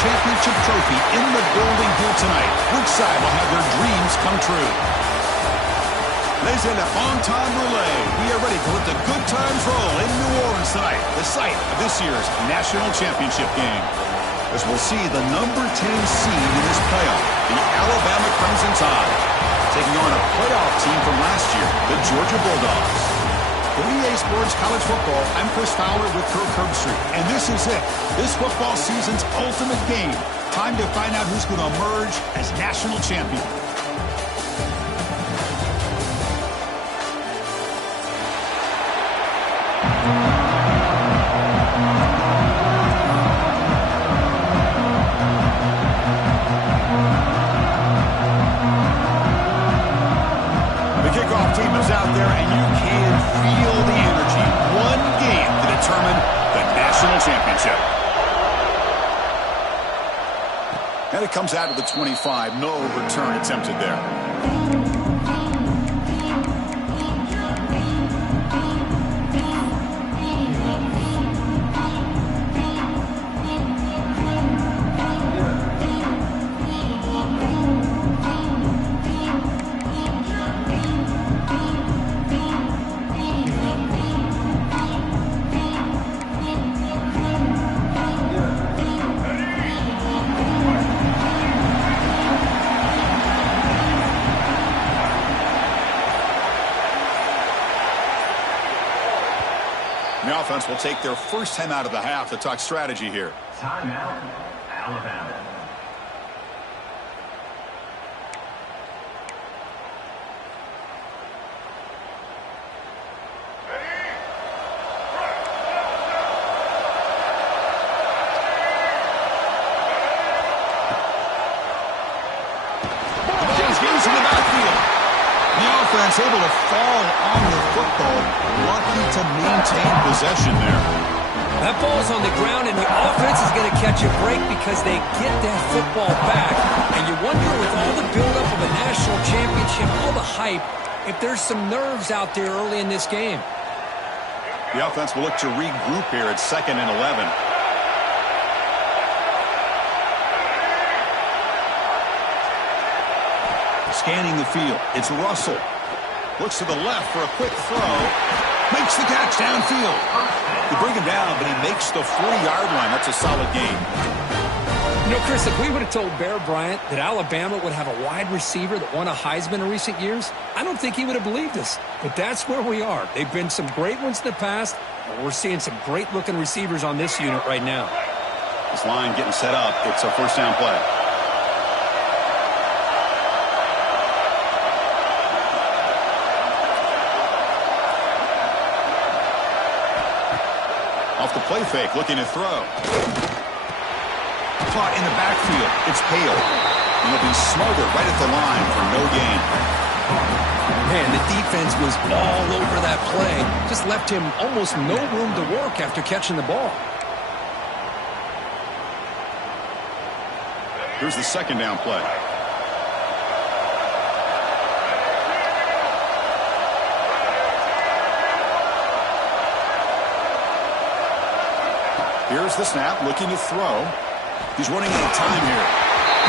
championship trophy in the building here tonight. Which side will have their dreams come true? Laissez le bon temps rouler. We are ready to let the good times roll in New Orleans tonight, the site of this year's national championship game. As we'll see the number 10 seed in this playoff, the Alabama Crimson Tide, taking on a playoff team from last year, the Georgia Bulldogs. For EA Sports College Football, I'm Chris Fowler with Kirk Herbstreit, and this is it. This football season's ultimate game. Time to find out who's going to emerge as national champion. Kickoff team is out there, and you can feel the energy. One game to determine the national championship. And it comes out of the 25. No return attempted there. The offense will take their first time out of the half to talk strategy here. Timeout, Alabama. James in the backfield. The offense able to fall on the football, lucky to maintain possession there. That ball's on the ground, and the offense is going to catch a break because they get that football back. And you wonder, with all the buildup of a national championship, all the hype, if there's some nerves out there early in this game. The offense will look to regroup here at 2nd and 11. Scanning the field, it's Russell. Looks to the left for a quick throw. Makes the catch downfield. They bring him down, but he makes the 40-yard line. That's a solid gain. You know, Chris, if we would have told Bear Bryant that Alabama would have a wide receiver that won a Heisman in recent years, I don't think he would have believed us. But that's where we are. They've been some great ones in the past, and we're seeing some great-looking receivers on this unit right now. This line getting set up. It's a first down play. Off the play fake, looking to throw. Caught in the backfield. It's Hale. And he'll be smothered right at the line for no gain. Man, the defense was all over that play. Just left him almost no room to work after catching the ball. Here's the second down play. Here's the snap, looking to throw. He's running out of time here.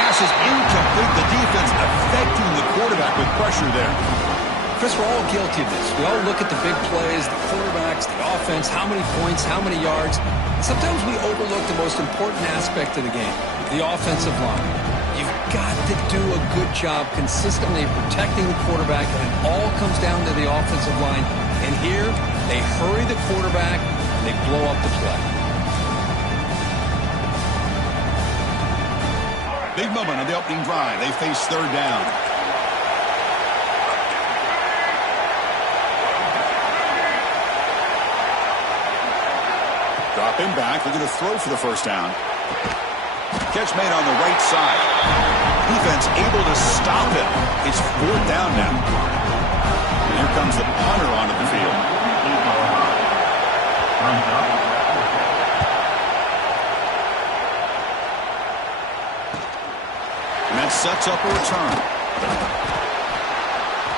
Pass is incomplete. The defense affecting the quarterback with pressure there. Chris, we're all guilty of this. We all look at the big plays, the quarterbacks, the offense, how many points, how many yards. And sometimes we overlook the most important aspect of the game, the offensive line. You've got to do a good job consistently protecting the quarterback, and it all comes down to the offensive line. And here, they hurry the quarterback, and they blow up the play. Big moment on the opening drive. They face third down. Dropping back, looking to throw for the first down. Catch made on the right side. Defense able to stop it. It's fourth down now. And here comes the punter onto the field. And that sets up a return.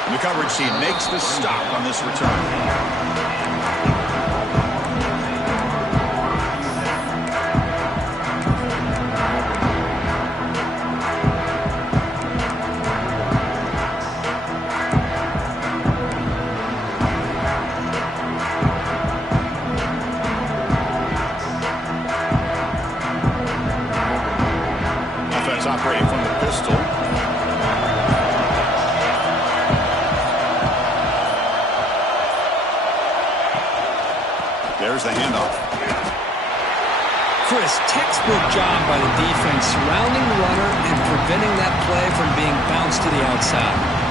And the coverage team makes the stop on this return. It's operating from the pistol. There's the handoff. Chris, textbook job by the defense surrounding the runner and preventing that play from being bounced to the outside.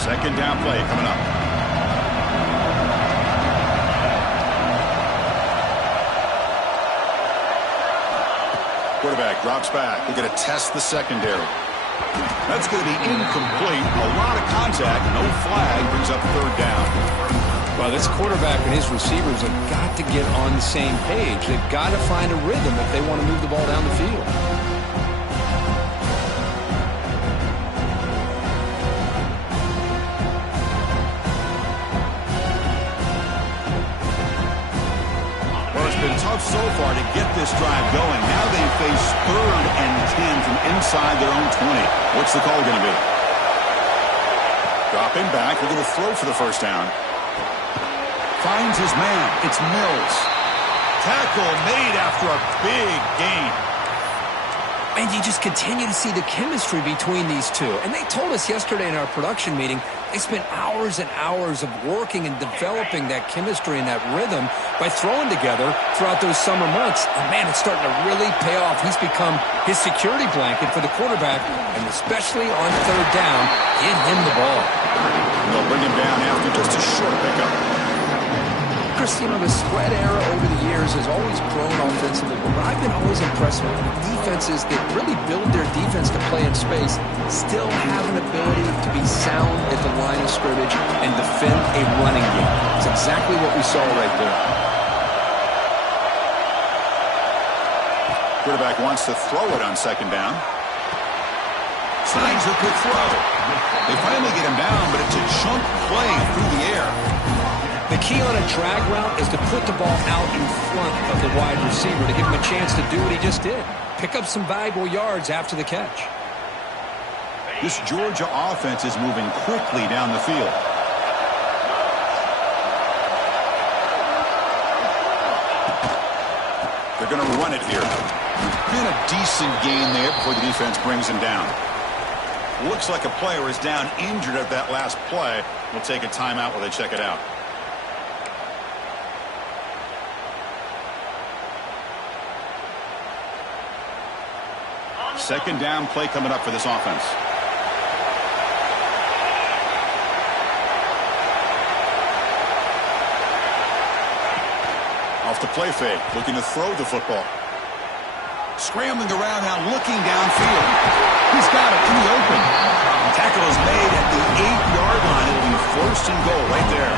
Second down play coming up. Quarterback drops back. They're going to test the secondary. That's going to be incomplete. A lot of contact. No flag. Brings up third down. Well, this quarterback and his receivers have got to get on the same page. They've got to find a rhythm if they want to move the ball down the field. Tough so far to get this drive going. Now they face 3rd and 10 from inside their own 20. What's the call going to be? Dropping back. They're going to throw for the first down. Finds his man. It's Mills. Tackle made after a big gain. And you just continue to see the chemistry between these two. And they told us yesterday in our production meeting, they spent hours and hours of working and developing that chemistry and that rhythm by throwing together throughout those summer months. And, man, it's starting to really pay off. He's become his security blanket for the quarterback, and especially on third down, get him the ball. They'll bring him down after just a short pickup. Chris, you know, the spread era over the years has always grown offensively, but what I've been always impressed with defenses that really build their defense to play in space still have an ability to be sound at the line of scrimmage and defend a running game. It's exactly what we saw right there. Quarterback wants to throw it on second down. Signs a quick throw. They finally get him down, but it's a chunk play through the air. The key on a drag route is to put the ball out in front of the wide receiver to give him a chance to do what he just did. Pick up some valuable yards after the catch. This Georgia offense is moving quickly down the field. They're going to run it here. And a decent gain there before the defense brings him down. Looks like a player is down injured at that last play. We'll take a timeout while they check it out. Second down play coming up for this offense. Off the play fake, looking to throw the football. Scrambling around now, looking downfield. He's got it in the open. Tackle is made at the 8-yard line. It'll be first and goal right there.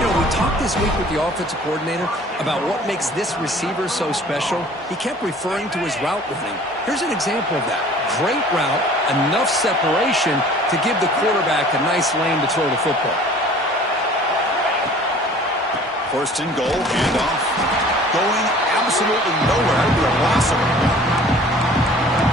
You know, we talked this week with the offensive coordinator about what makes this receiver so special. He kept referring to his route running. Here's an example of that. Great route, enough separation to give the quarterback a nice lane to throw the football. First and goal, handoff. Going absolutely nowhere. That would be a blossom.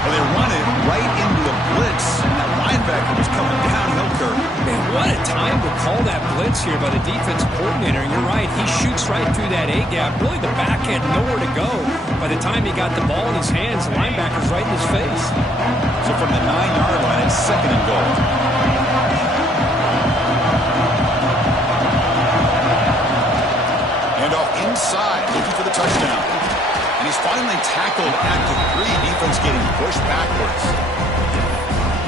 Well, they run it right into a blitz, and that linebacker was coming downhill curve. Man, what a time to call that blitz here by the defensive coordinator. And you're right, he shoots right through that A-gap. Really, the back had nowhere to go. By the time he got the ball in his hands, the linebacker's right in his face. So from the 9-yard line, it's second and goal. Handoff inside, looking for the touchdown. And he's finally tackled at the 3. Defense getting pushed backwards.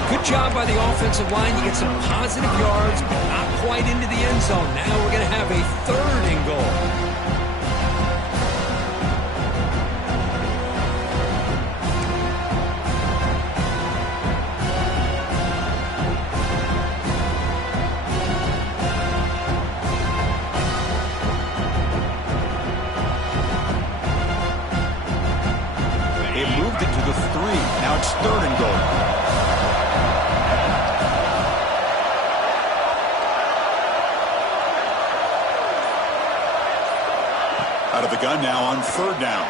Good job by the offensive line. You get some positive yards, but not quite into the end zone. Now we're going to have a third and goal. Moved it to the 3. Now it's third and goal. A Out of the gun now on 3rd down.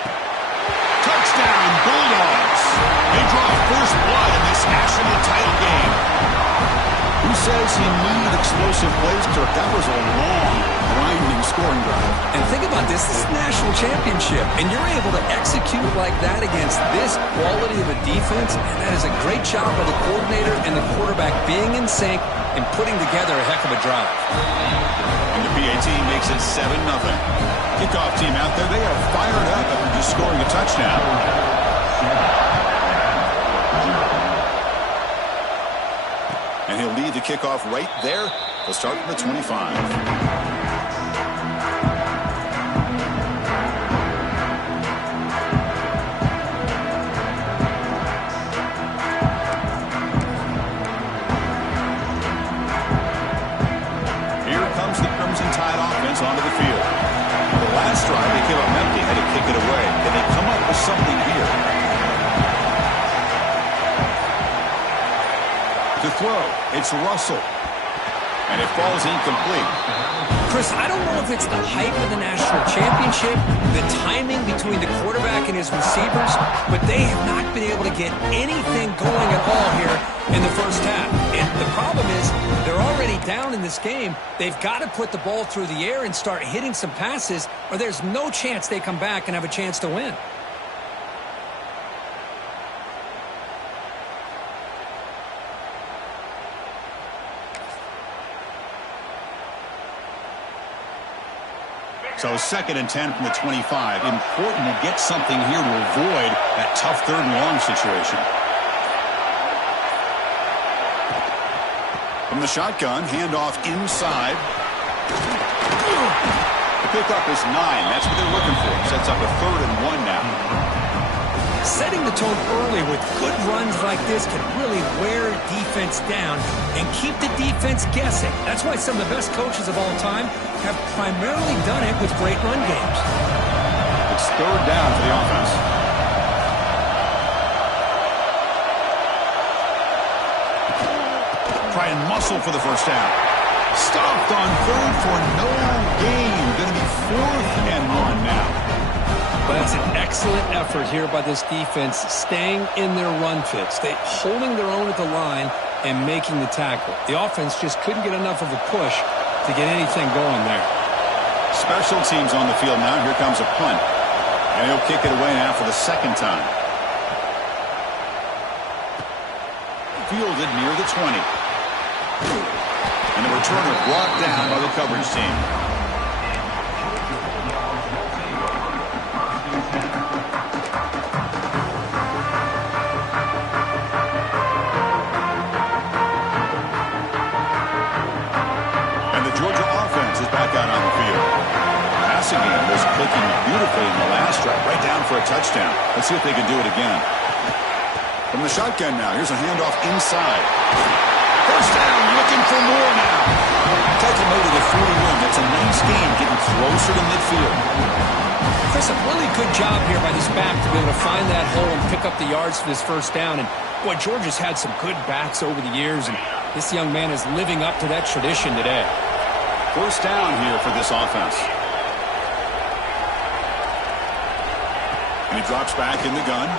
Touchdown, Bulldogs. They draw first blood in this national title game. Who says he needed explosive plays, Kirk? That was a long, grinding scoring drive. And think about this. This is a national championship, and you're able to execute like that against this quality of a defense, and that is a great job by the coordinator and the quarterback being in sync and putting together a heck of a drive. And the PA team makes it 7-0. Kickoff team out there, they are fired up after just scoring a touchdown. And he'll lead the kickoff right there. They'll start from the 25. Here comes the Crimson Tide offense onto the field. The last drive, they came up empty, had to kick it away. Can they come up with something here? To throw, it's Russell. And it falls incomplete. Chris, I don't know if it's the hype of the national championship, the timing between the quarterback and his receivers, but they have not been able to get anything going at all here in the first half. And the problem is they're already down in this game. They've got to put the ball through the air and start hitting some passes, or there's no chance they come back and have a chance to win. So 2nd and 10 from the 25. Important to get something here to avoid that tough 3rd and long situation. From the shotgun, handoff inside. The pickup is 9. That's what they're looking for. Sets up a 3rd and 1 now. Setting the tone early with good runs like this can really wear defense down and keep the defense guessing. That's why some of the best coaches of all time have primarily done it with great run games. It's 3rd down for the offense. Try and muscle for the first down. Stopped on 3rd for no gain. Going to be 4th and 1 now. But it's an excellent effort here by this defense, staying in their run fits. They holding their own at the line and making the tackle. The offense just couldn't get enough of a push to get anything going there. Special teams on the field now. Here comes a punt. And he'll kick it away now for the 2nd time. Fielded near the 20. And the returner brought down by the coverage team. Game was clicking beautifully in the last drive, right down for a touchdown. Let's see if they can do it again. From the shotgun now, here's a handoff inside. First down, looking for more now. Take him over the 41. That's a nice game, getting closer to midfield. Chris, a really good job here by this back to be able to find that hole and pick up the yards for this first down. And boy, Georgia's had some good backs over the years, and this young man is living up to that tradition today. First down here for this offense. And he drops back in the gun.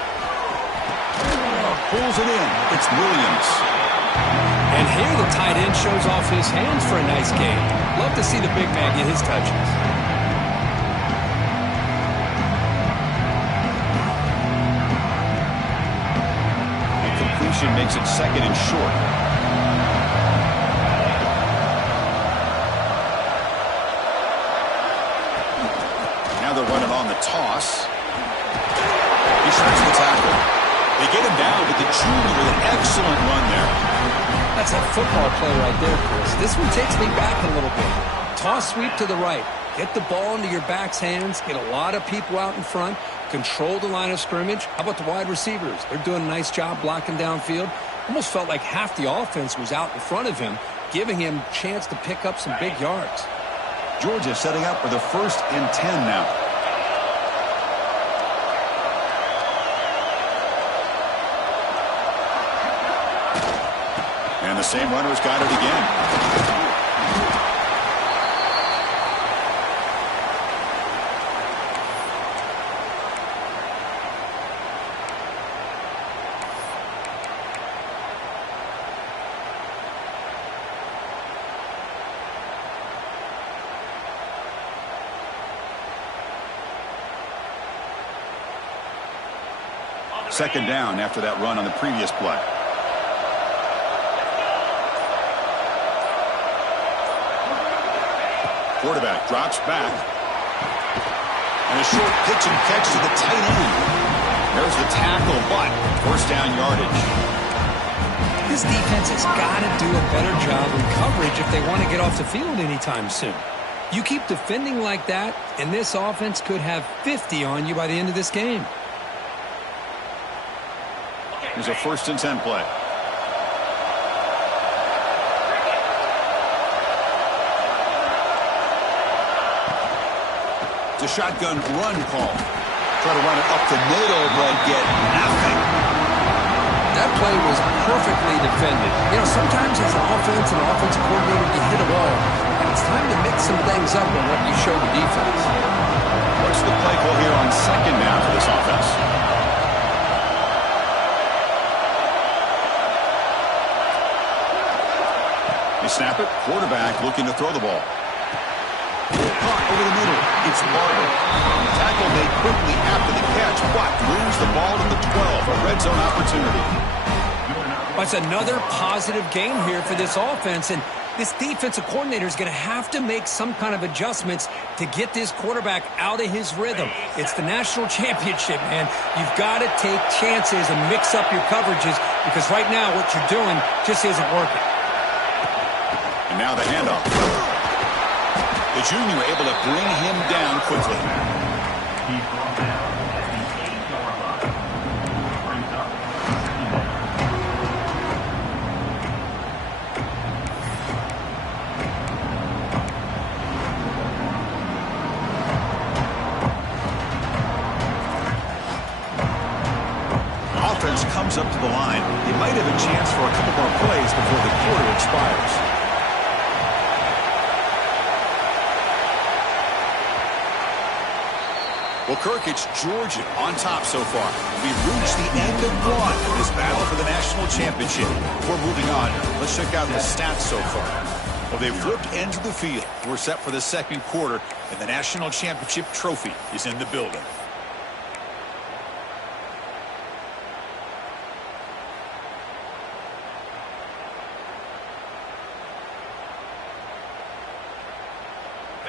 Pulls it in. It's Williams. And here the tight end shows off his hands for a nice game. Love to see the big man get his touches. And completion makes it 2nd and short. Now they're running on the toss. He starts the tackle. They get him down, but the Junior with an excellent run there. That's a football play right there, Chris. This one takes me back a little bit. Toss sweep to the right. Get the ball into your back's hands. Get a lot of people out in front. Control the line of scrimmage. How about the wide receivers? They're doing a nice job blocking downfield. Almost felt like half the offense was out in front of him, giving him a chance to pick up some big yards. Georgia setting up for the 1st and 10 now. And the same runner's got it again. Second down after that run on the previous play. Quarterback drops back. And a short pitch and catch to the tight end. There's the tackle, but first down yardage. This defense has got to do a better job in coverage if they want to get off the field anytime soon. You keep defending like that, and this offense could have 50 on you by the end of this game. Here's a 1st and 10 play. It's a shotgun run call. Try to run it up the middle, but get nothing. That play was perfectly defended. You know, sometimes as an offense and offensive coordinator, you hit a wall, and it's time to mix some things up on what you show the defense. What's the play call here on second down for this offense? They snap it. Quarterback looking to throw the ball. Caught over the middle. It's Barber. Tackle made quickly after the catch, but lose the ball to the 12. A red zone opportunity. That's another positive game here for this offense, and this defensive coordinator is going to have to make some kind of adjustments to get this quarterback out of his rhythm. It's the national championship, man. You've got to take chances and mix up your coverages because right now what you're doing just isn't working. And now the handoff. The junior able to bring him down quickly. He's brought down at the 8-yard line. Brings up 2nd. Offense comes up to the line. They might have a chance for a couple more plays before the quarter expires. Well, Kirk, it's Georgia on top so far. We've reached the end of one in this battle for the national championship. Before moving on, let's check out the stats so far. Well, they've flipped into the field. We're set for the second quarter, and the national championship trophy is in the building.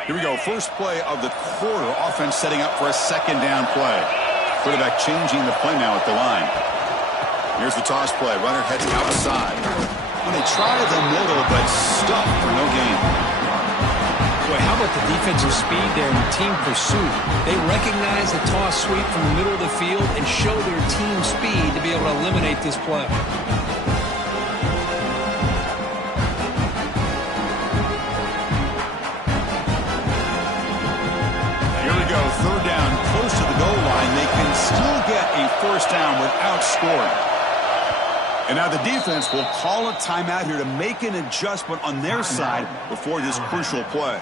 Here we go. First play of the quarter. Offense setting up for a second down play. Quarterback changing the play now at the line. Here's the toss play. Runner heads outside. And they try the middle, but stuck for no gain. Boy, how about the defensive speed there and the team pursuit? They recognize the toss sweep from the middle of the field and show their team speed to be able to eliminate this play. Third down, close to the goal line. They can still get a first down without scoring. And now the defense will call a timeout here to make an adjustment on their side before this crucial play.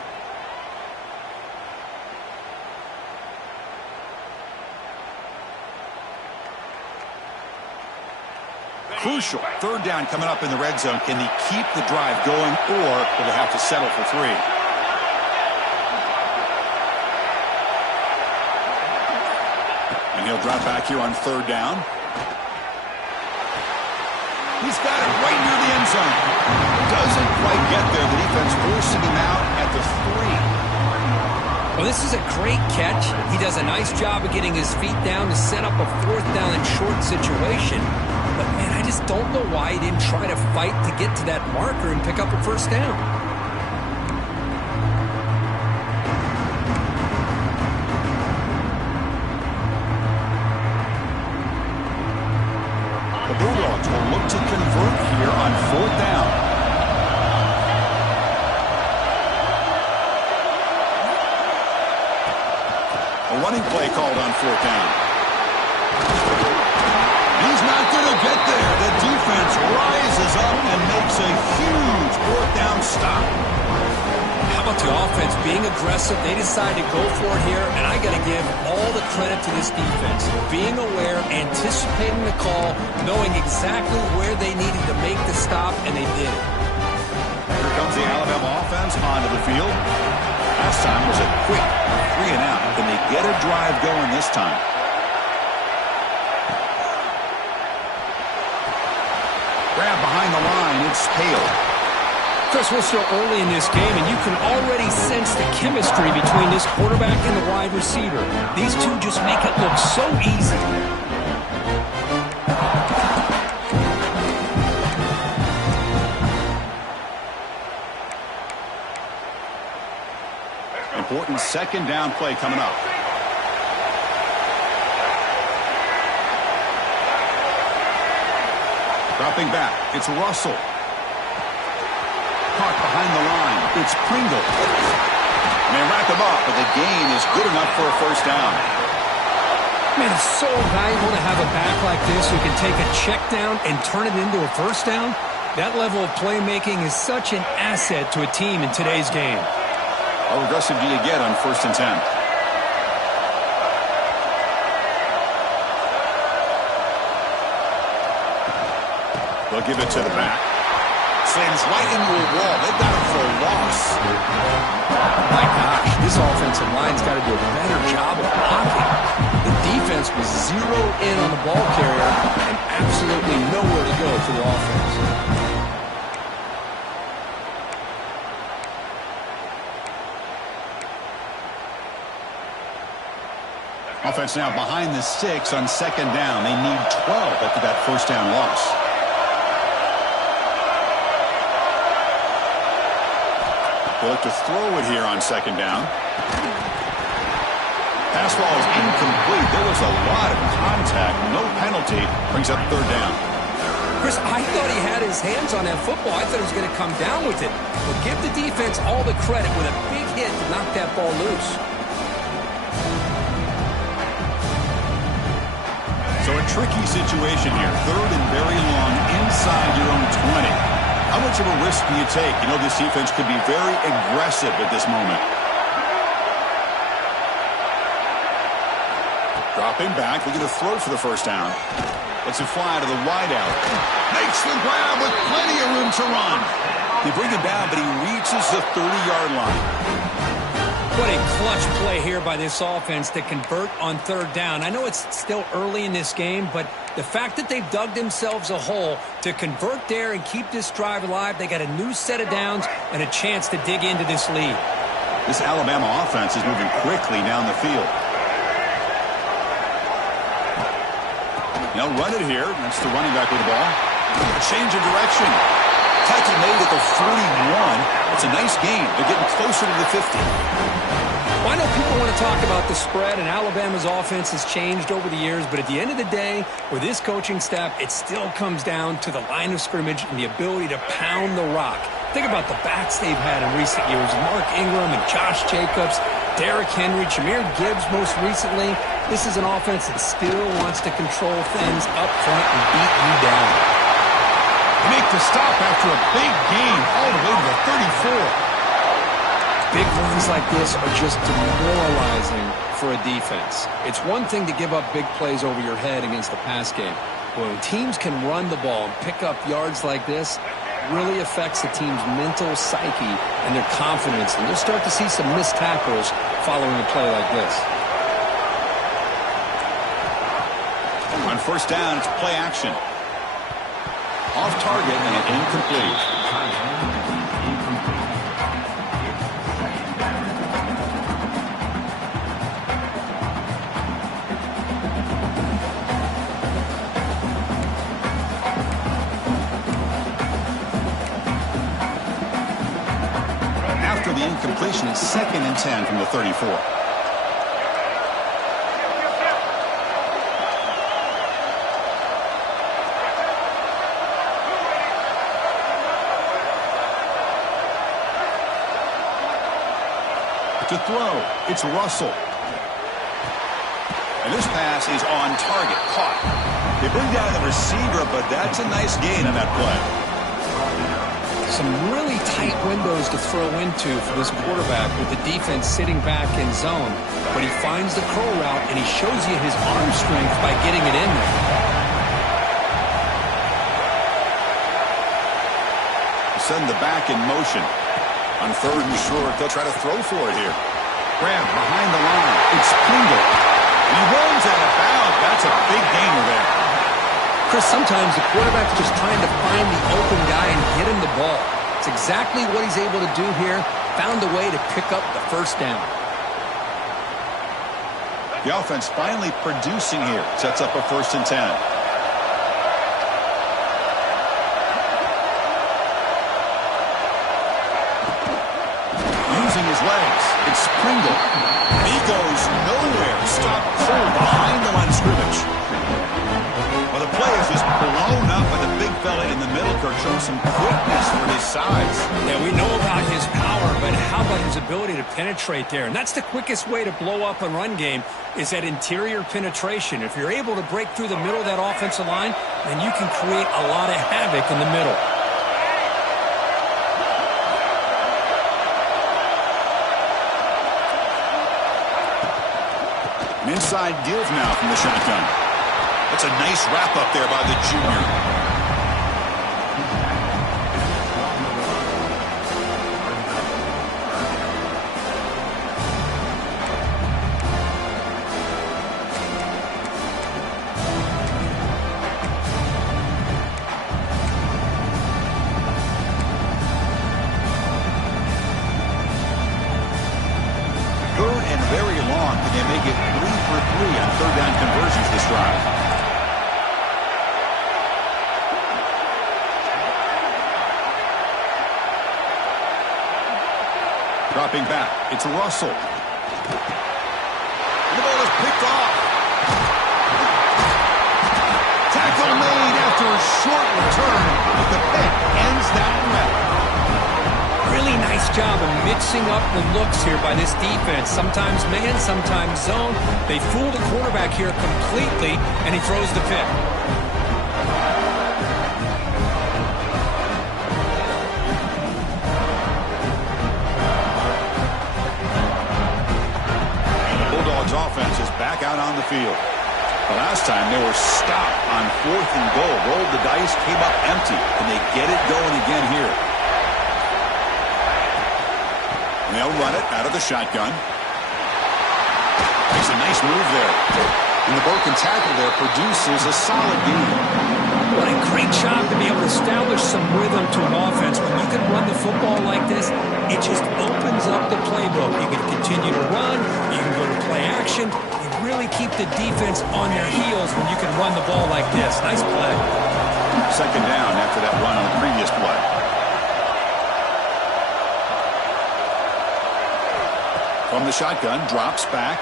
Crucial. Third down coming up in the red zone. Can they keep the drive going, or will they have to settle for 3? And he'll drop back here on third down. He's got it right near the end zone. Doesn't quite get there. The defense forcing him out at the 3. Well, this is a great catch. He does a nice job of getting his feet down to set up a fourth down and short situation. But, man, I just don't know why he didn't try to fight to get to that marker and pick up a first down. The Bulldogs will look to convert here on fourth down. A running play called on fourth down. He's not going to get there. The defense rises up and makes a huge fourth down stop. How about the offense being aggressive? They decided to go for it here, and I got to give all the credit to this defense. Being aware, anticipating the call, knowing exactly where they needed to make the stop, and they did it. Here comes the Alabama offense onto the field. Last time it was a quick 3 and out. Can they get a drive going this time? exhaled. Chris, we're still early in this game, and you can already sense the chemistry between this quarterback and the wide receiver. These two just make it look so easy. Important second down play coming up. Dropping back, it's Russell. Caught behind the line, it's Pringle. And they wrap him up, but the gain is good enough for a first down. Man, it's so valuable to have a back like this who can take a check down and turn it into a first down. That level of playmaking is such an asset to a team in today's game. How aggressive do you get on 1st and 10? They'll give it to the back. Slams right into a wall. They've got him for a loss. My gosh, this offensive line's got to do a better job of blocking. The defense was zeroed in on the ball carrier and absolutely nowhere to go for the offense. Offense now behind the 6 on 2nd down. They need 12 after that first down loss. They look to throw it here on 2nd down. Pass ball is incomplete. There was a lot of contact. No penalty. Brings up 3rd down. Chris, I thought he had his hands on that football. I thought he was going to come down with it. But give the defense all the credit with a big hit to knock that ball loose. So a tricky situation here. 3rd and very long inside your own 20. How much of a risk do you take? You know, this defense could be very aggressive at this moment. Dropping back, looking to throw for the first down. Lets it fly to the wideout. Makes the grab with plenty of room to run. They bring him down, but he reaches the 30-yard line. What a clutch play here by this offense to convert on 3rd down. I know it's still early in this game, but the fact that they've dug themselves a hole to convert there and keep this drive alive, they got a new set of downs and a chance to dig into this lead. This Alabama offense is moving quickly down the field. Now run it here. That's the running back with the ball. Change of direction. Tackle made at the 41. It's a nice game. They're getting closer to the 50. Well, I know people want to talk about the spread, and Alabama's offense has changed over the years, but at the end of the day, with this coaching staff, it still comes down to the line of scrimmage and the ability to pound the rock. Think about the backs they've had in recent years. Mark Ingram and Josh Jacobs, Derrick Henry, Jahmyr Gibbs most recently. This is an offense that still wants to control things up front and beat you down. They make the stop after a big gain all the way to the 34. Big runs like this are just demoralizing for a defense. It's one thing to give up big plays over your head against the pass game. But when teams can run the ball and pick up yards like this, it really affects the team's mental psyche and their confidence. And you'll start to see some missed tackles following a play like this. On 1st down, it's play action. Off target and incomplete. After the incompletion, it's 2nd and 10 from the 34. To throw, it's Russell. And this pass is on target, caught. They bring down the receiver, but that's a nice gain on that play. Some really tight windows to throw into for this quarterback with the defense sitting back in zone. But he finds the curl route, and he shows you his arm strength by getting it in there. Send the back in motion. On 3rd and short, they'll try to throw for it here. Grab behind the line. It's Pringle. He runs out of bounds. That's a big gainer there. Chris, sometimes the quarterback's just trying to find the open guy and get him the ball. It's exactly what he's able to do here. Found a way to pick up the first down. The offense finally producing here. Sets up a 1st and 10. Using his legs. It's Pringle. He goes nowhere. Stopped cold behind the line of scrimmage. Well, the play is just blown up by the big fella in the middle. Kirk showing some quickness for his size. Yeah, we know about his power, but how about his ability to penetrate there? And that's the quickest way to blow up a run game is that interior penetration. If you're able to break through the middle of that offensive line, then you can create a lot of havoc in the middle. An inside give now from the shotgun. That's a nice wrap up there by the junior. Very long. Can they make it 3 for 3 on 3rd down conversions this drive? Dropping back. It's Russell. The ball is picked off. Tackle made after a short return, but the pick ends that threat. Really nice job of mixing up the looks here by this defense. Sometimes man, sometimes zone. They fool the quarterback here completely, and he throws the pick. Bulldogs offense is back out on the field. The last time they were stopped on 4th and goal. Rolled the dice, came up empty. Can they get it going again here? They'll run it out of the shotgun. Makes a nice move there. And the broken tackle there produces a solid game. What a great job to be able to establish some rhythm to an offense. When you can run the football like this, it just opens up the playbook. You can continue to run. You can go to play action. You really keep the defense on their heels when you can run the ball like this. Nice play. 2nd down after that run on the previous play. From the shotgun, drops back.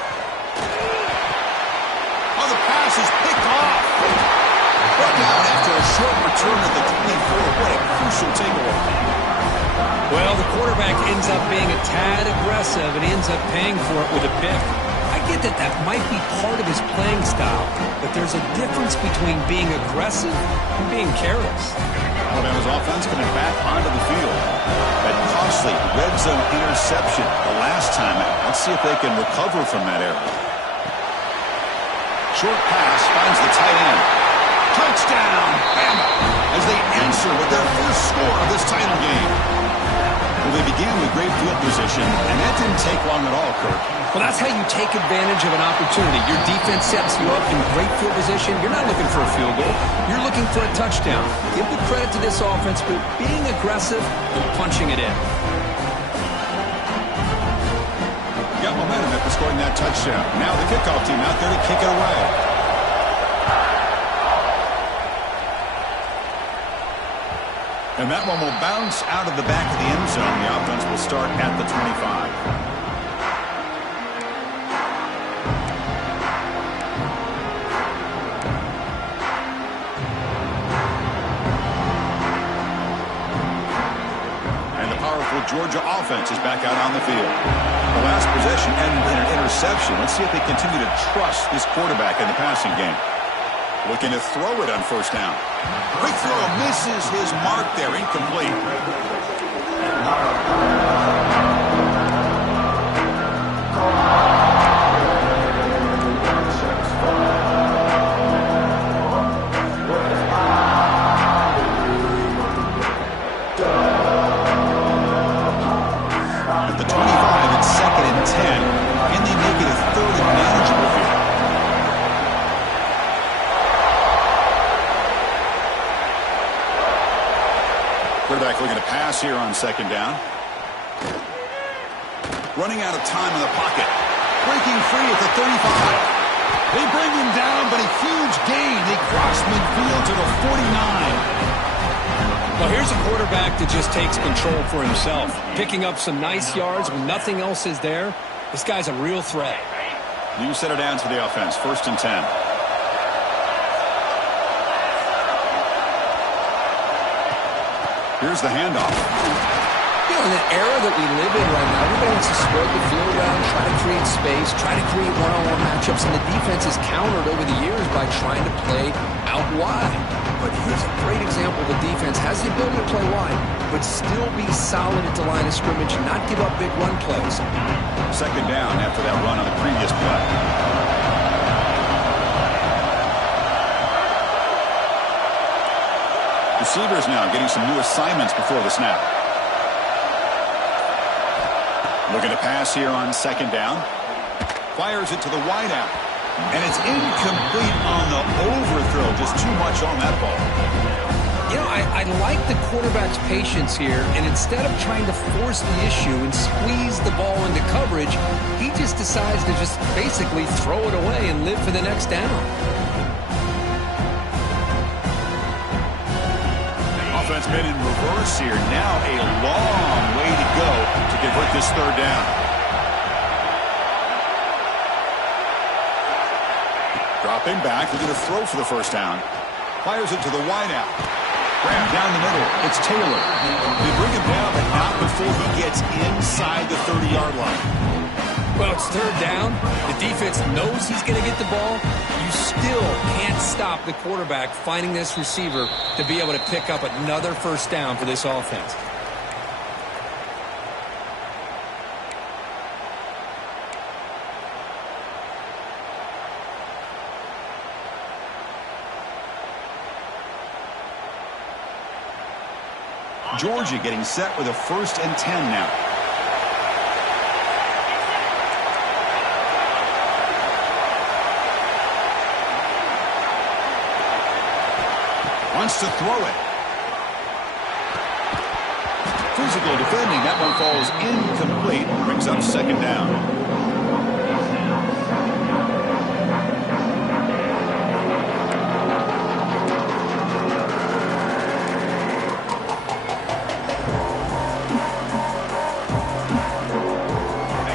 Oh, the pass is picked off. Brought down after a short return at the 24. What a crucial takeaway. Well, the quarterback ends up being a tad aggressive, and he ends up paying for it with a pick. I get that that might be part of his playing style, but there's a difference between being aggressive and being careless. Alabama's offense coming back onto the field. That costly red zone interception the last time out. Let's see if they can recover from that error. Short pass finds the tight end. Touchdown, Bama, as they answer with their first score of this title game. Well, they began with great field position, and that didn't take long at all, Kirk. Well, that's how you take advantage of an opportunity. Your defense sets you up in great field position. You're not looking for a field goal. You're looking for a touchdown. Give the credit to this offense for being aggressive and punching it in. Got momentum after scoring that touchdown. Now the kickoff team out there to kick it away. And that one will bounce out of the back of the end zone. The offense will start at the 25. Georgia offense is back out on the field. The last possession ended in an interception. Let's see if they continue to trust this quarterback in the passing game. Looking to throw it on 1st down. Quick throw misses his mark there. Incomplete. pass here on second down. Running out of time in the pocket. Breaking free at the 35. They bring him down, but a huge gain. They cross midfield to the 49. Well, here's a quarterback that just takes control for himself. Picking up some nice yards when nothing else is there. This guy's a real threat. New set of downs for the offense. 1st and 10. Here's the handoff. You know, in the era that we live in right now, everybody wants to spread the field around, try to create space, try to create one-on-one matchups, and the defense has countered over the years by trying to play out wide. But here's a great example. The defense has the ability to play wide, but still be solid at the line of scrimmage and not give up big run plays. 2nd down after that run on the previous play. Receivers now getting some new assignments before the snap. Looking to pass here on 2nd down. Fires it to the wideout. And it's incomplete on the overthrow. Just too much on that ball. You know, I like the quarterback's patience here, and instead of trying to force the issue and squeeze the ball into coverage, he just decides to just basically throw it away and live for the next down. Offense been in reverse here. Now a long way to go to convert this 3rd down. Dropping back, looking to throw for the 1st down. Fires it to the wideout. Grab down the middle. It's Taylor. They bring him down, but not before he gets inside the 30-yard line. Well, it's 3rd down. The defense knows he's going to get the ball. You still can't stop the quarterback finding this receiver to be able to pick up another 1st down for this offense. Georgia getting set with a 1st and 10 now. Wants to throw it. Physical defending. That one falls incomplete. Brings up 2nd down.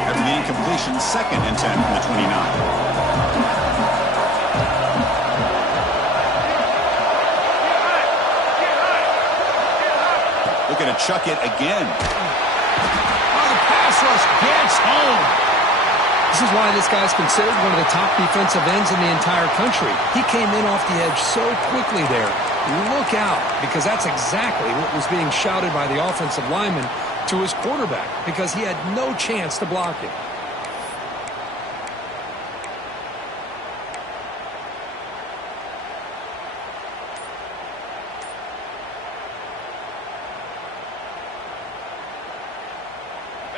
After the incompletion, 2nd and 10 from the 29. Looking to chuck it again. Oh, the pass rush gets home. This is why this guy's considered one of the top defensive ends in the entire country. He came in off the edge so quickly there. Look out, because that's exactly what was being shouted by the offensive lineman to his quarterback, because he had no chance to block it.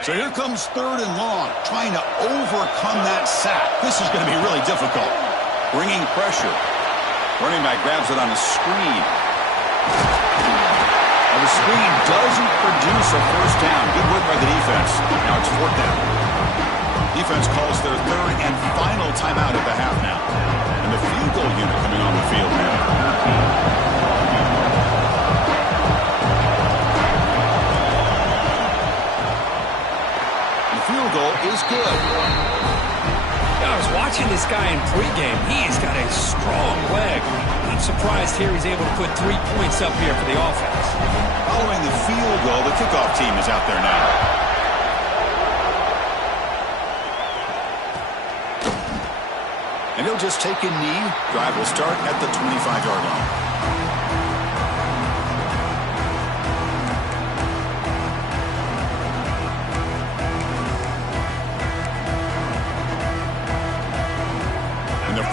So here comes 3rd and long, trying to overcome that sack. This is going to be really difficult. Bringing pressure. Running back grabs it on the screen. And the screen doesn't produce a 1st down. Good work by the defense. Now it's 4th down. Defense calls their 3rd and final timeout at the half now. And the field goal unit coming on the field now. Field goal is good. I was watching this guy in pregame. He's got a strong leg. I'm surprised here he's able to put 3 points up here for the offense. Following the field goal, the kickoff team is out there now. And he'll just take a knee. Drive will start at the 25-yard line.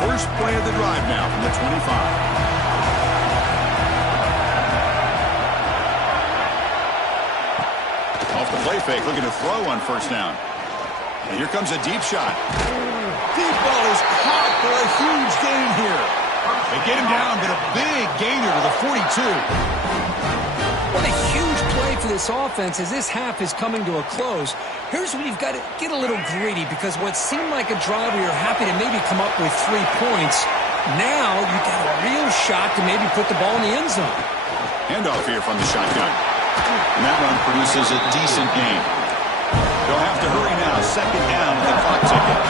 First play of the drive now from the 25. Off the play fake, looking to throw on 1st down. And here comes a deep shot. Deep ball is caught for a huge gain here. They get him down, but a big gainer to the 42. What a huge play for this offense as this half is coming to a close. Here's where you've got to get a little greedy, because what seemed like a drive where you're happy to maybe come up with 3 points, now you've got a real shot to maybe put the ball in the end zone. Handoff here from the shotgun. And that run produces a decent gain. They'll have to hurry now. Second down with the clock ticking.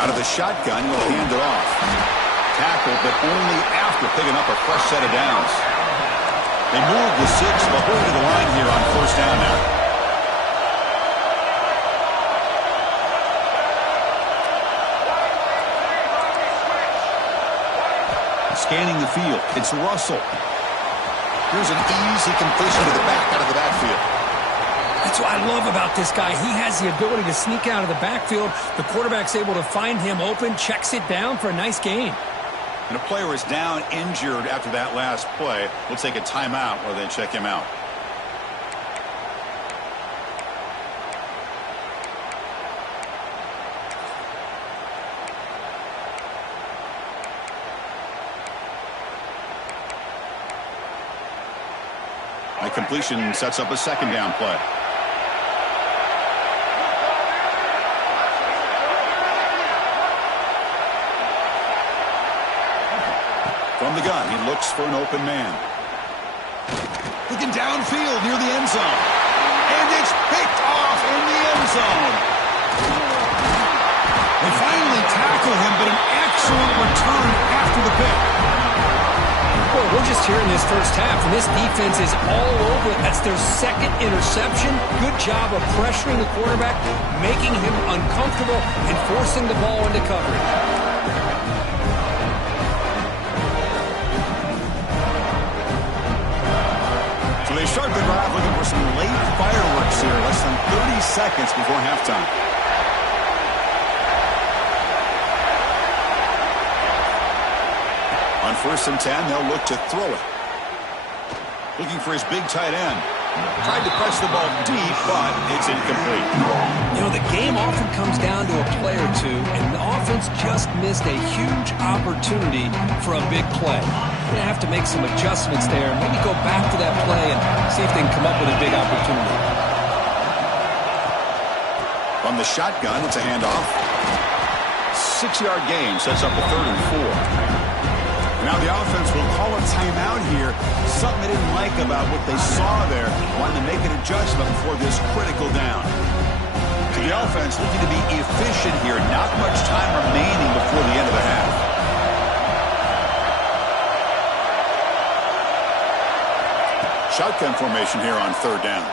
Out of the shotgun, he'll hand it off. Tackle, but only after picking up a fresh set of downs. They move the 6, they'll hurry to the line here on first down now. Scanning the field, it's Russell. Here's an easy completion to the back out of the backfield. That's what I love about this guy. He has the ability to sneak out of the backfield. The quarterback's able to find him open, checks it down for a nice gain. And a player is down injured after that last play. We'll take a timeout while they check him out. The completion sets up a second down play. From the gun, he looks for an open man. Looking downfield near the end zone. And it's picked off in the end zone. They finally tackle him, but an excellent return after the pick. Well, we're just here in this first half, and this defense is all over it. That's their second interception. Good job of pressuring the quarterback, making him uncomfortable, and forcing the ball into coverage. So they start the drive looking for some late fireworks here, less than 30 seconds before halftime. On 1st and 10, they'll look to throw it. Looking for his big tight end. Tried to press the ball deep, but it's incomplete. You know, the game often comes down to a play or two, and the offense just missed a huge opportunity for a big play. They're going to have to make some adjustments there, maybe go back to that play and see if they can come up with a big opportunity. From the shotgun, it's a handoff. 6-yard gain sets up a 3rd and 4. Now the offense will call a timeout here. Something they didn't like about what they saw there. Wanted to make an adjustment before this critical down. To the offense looking to be efficient here. Not much time remaining before the end of the half. Shotgun formation here on 3rd down.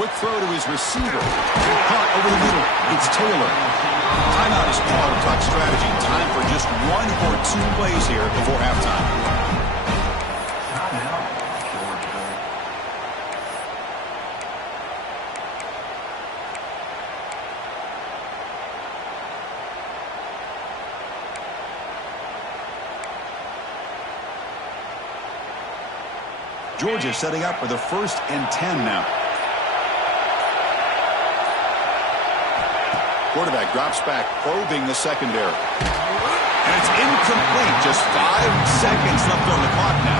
Quick throw to his receiver. Caught over the middle. It's Taylor. Timeout is called to talk strategy. Time for just 1 or 2 plays here before halftime. Georgia setting up for the 1st and 10 now. Quarterback drops back, probing the secondary. And it's incomplete. Just 5 seconds left on the clock now.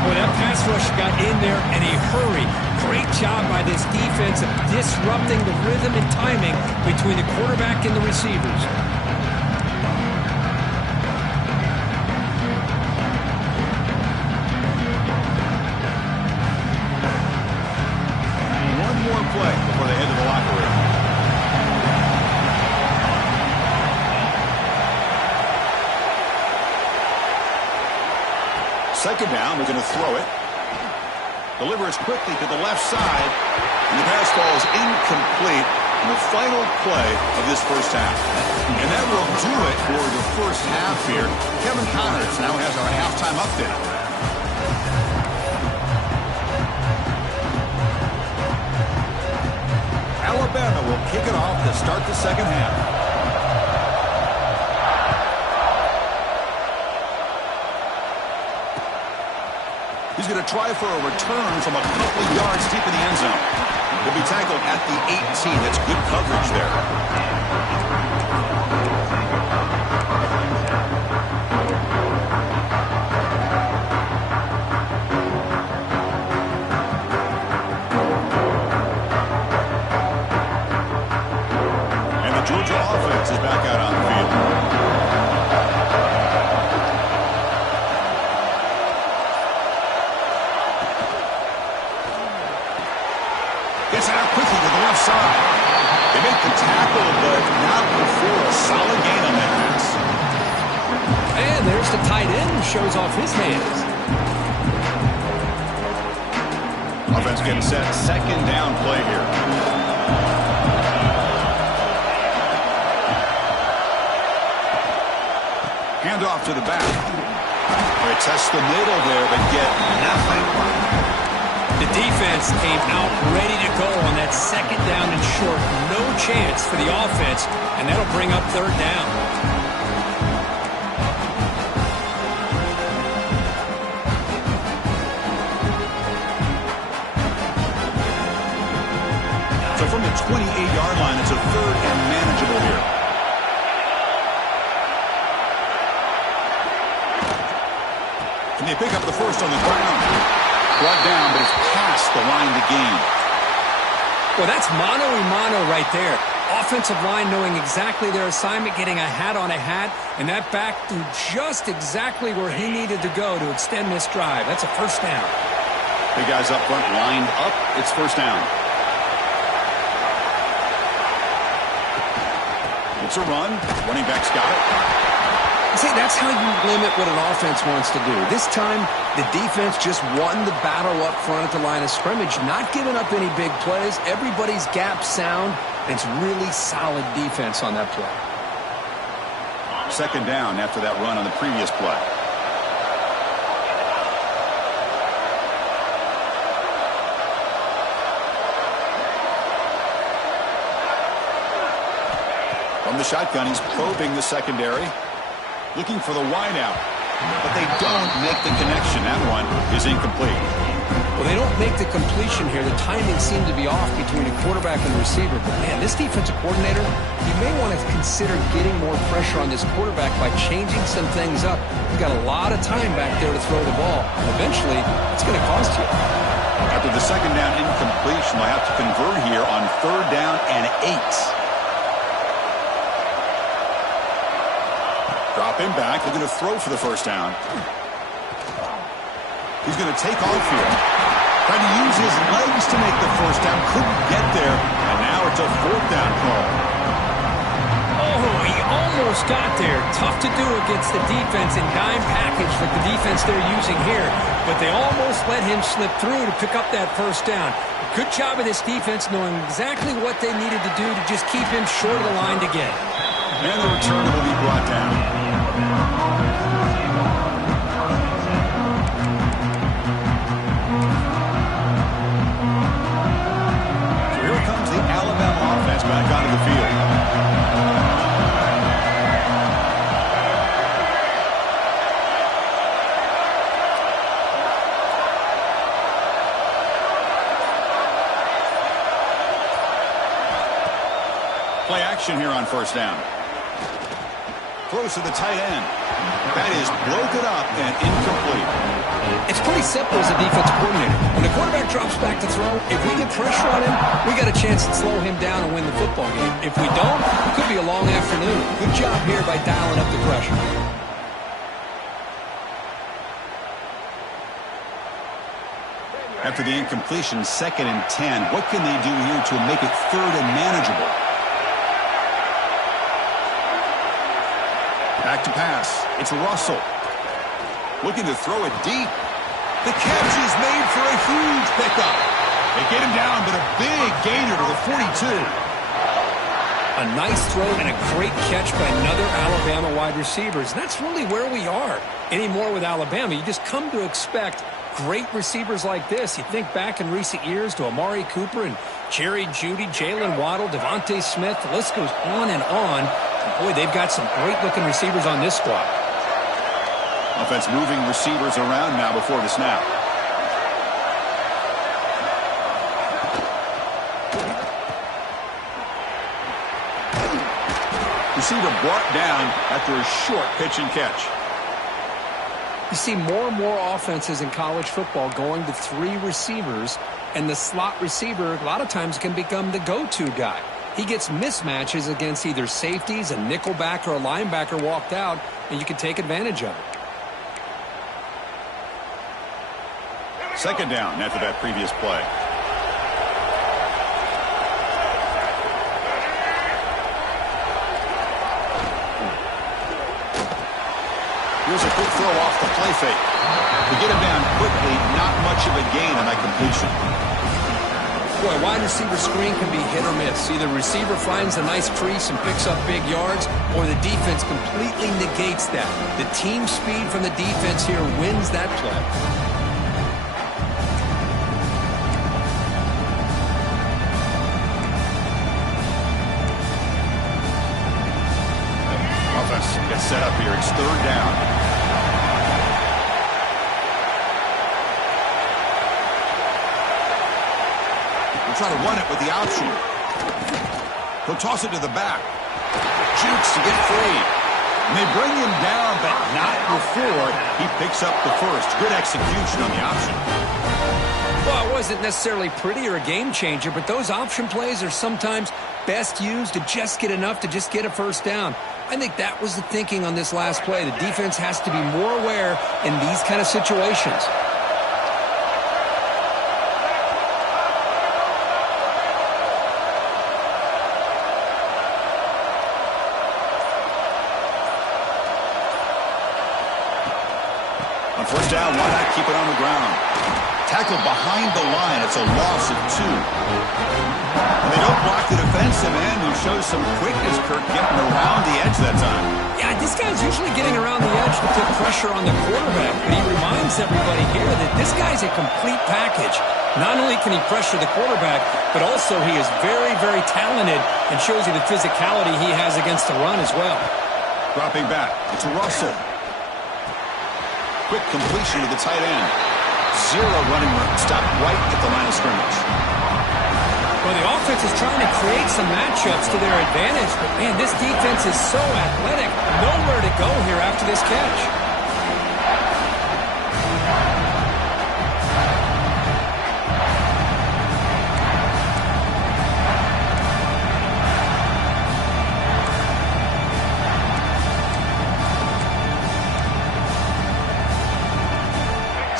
Boy, that pass rush got in there in a hurry. Great job by this defense of disrupting the rhythm and timing between the quarterback and the receivers. One more play before they head to the locker room. Second down, they're going to throw it. Delivers quickly to the left side. And the pass falls incomplete in the final play of this first half. And that will do it for the first half here. Kevin Connors now has our halftime update. Alabama will kick it off to start the second half. He's going to try for a return from a couple of yards deep in the end zone. He'll be tackled at the 18. That's good coverage there. Gets it out quickly to the left side. They make the tackle, but not before a solid gain on that pass. And there's the tight end who shows off his hands. Offense getting set. Second down play here. Hand off to the back. They test the middle there, but get nothing. The defense came out ready to go on that second down and short. No chance for the offense, and that'll bring up third down. So from the 28-yard line, it's a third and manageable here. Can they pick up the first on the ground? Brought down, but it's past the line to gain. Well, that's mano-a-mano right there. Offensive line knowing exactly their assignment, getting a hat on a hat, and that back threw just exactly where he needed to go to extend this drive. That's a first down. Big guys up front lined up. It's first down. It's a run. Running back's got it. See, that's how you limit what an offense wants to do. This time, the defense just won the battle up front at the line of scrimmage, not giving up any big plays. Everybody's gap sound, and it's really solid defense on that play. Second down after that run on the previous play. From the shotgun, he's probing the secondary. Looking for the wideout, but they don't make the connection. That one is incomplete. Well, they don't make the completion here. The timing seemed to be off between a quarterback and the receiver. But, man, this defensive coordinator, he may want to consider getting more pressure on this quarterback by changing some things up. He's got a lot of time back there to throw the ball. And eventually, it's going to cost you. After the second down incompletion, they'll have to convert here on third down and 8. Drop him back. They're going to throw for the first down. He's going to take off here. Trying to use his legs to make the first down. Couldn't get there. And now it's a fourth down call. Oh, he almost got there. Tough to do against the defense in dime package like the defense they're using here. But they almost let him slip through to pick up that first down. Good job of this defense knowing exactly what they needed to do to just keep him short of the line to get. And the return will be brought down. So here comes the Alabama offense back onto the field. Play action here on first down. Throws to the tight end. That is broken up and incomplete. It's pretty simple as a defensive coordinator. When the quarterback drops back to throw, if we get pressure on him, we got a chance to slow him down and win the football game. If we don't, it could be a long afternoon. Good job here by dialing up the pressure. After the incompletion, 2nd and 10. What can they do here to make it third and manageable? Back to pass. It's Russell. Looking to throw it deep. The catch is made for a huge pickup. They get him down, but a big gainer to the 42. A nice throw and a great catch by another Alabama wide receiver. And that's really where we are anymore with Alabama. You just come to expect great receivers like this. You think back in recent years to Amari Cooper and Jerry Jeudy, Jalen Waddle, Devontae Smith. The list goes on and on. Boy, they've got some great-looking receivers on this squad. Offense moving receivers around now before the snap. Receiver brought down after a short pitch and catch. You see more and more offenses in college football going to 3 receivers, and the slot receiver a lot of times can become the go-to guy. He gets mismatches against either safeties, a nickelback, or a linebacker walked out, and you can take advantage of it. Second down after that previous play. Here's a quick throw off the play fake. To get him down quickly, not much of a gain on that completion. Boy, wide receiver screen can be hit or miss. Either receiver finds a nice crease and picks up big yards, or the defense completely negates that. The team speed from the defense here wins that play. Offense gets set up here. It's third down. Try to run it with the option. He'll toss it to the back. Jukes to get free. And they bring him down, but not before he picks up the first. Good execution on the option. Well, it wasn't necessarily pretty or a game changer, but those option plays are sometimes best used to just get enough to just get a first down. I think that was the thinking on this last play. The defense has to be more aware in these kind of situations. First down, why not keep it on the ground? Tackle behind the line. It's a loss of 2. And they don't block the defensive end, who shows some quickness, Kirk, getting around the edge that time. Yeah, this guy's usually getting around the edge to put pressure on the quarterback, but he reminds everybody here that this guy's a complete package. Not only can he pressure the quarterback, but also he is very, very talented and shows you the physicality he has against the run as well. Dropping back. It's Russell. Quick completion to the tight end. 0 running room. Stopped right at the line of scrimmage. Well, the offense is trying to create some matchups to their advantage, but, man, this defense is so athletic. Nowhere to go here after this catch.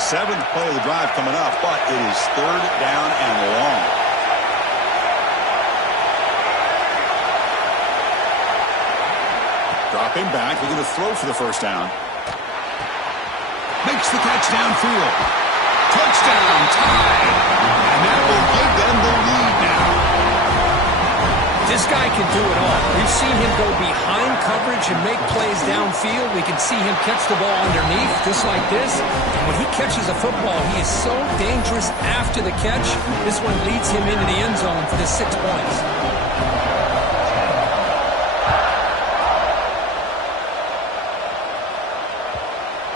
Seventh play of the drive coming up, but it is third down and long. Dropping back, they're going to throw for the first down. Makes the catch downfield. Touchdown, tie. And that will give them the lead now. This guy can do it all. We've seen him go behind coverage and make plays downfield. We can see him catch the ball underneath, just like this. And when he catches a football, he is so dangerous after the catch. This one leads him into the end zone for the 6 points.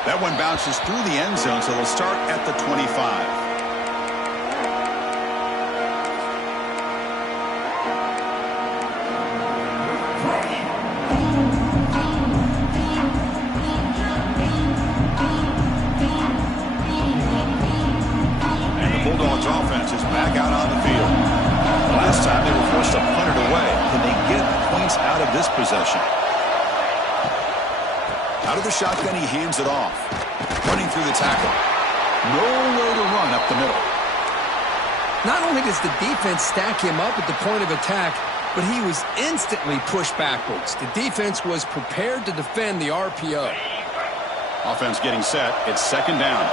That one bounces through the end zone, so they'll start at the 25. Possession. Out of the shotgun, he hands it off. Running through the tackle. Nowhere to run up the middle. Not only does the defense stack him up at the point of attack, but he was instantly pushed backwards. The defense was prepared to defend the RPO. Offense getting set. It's second down.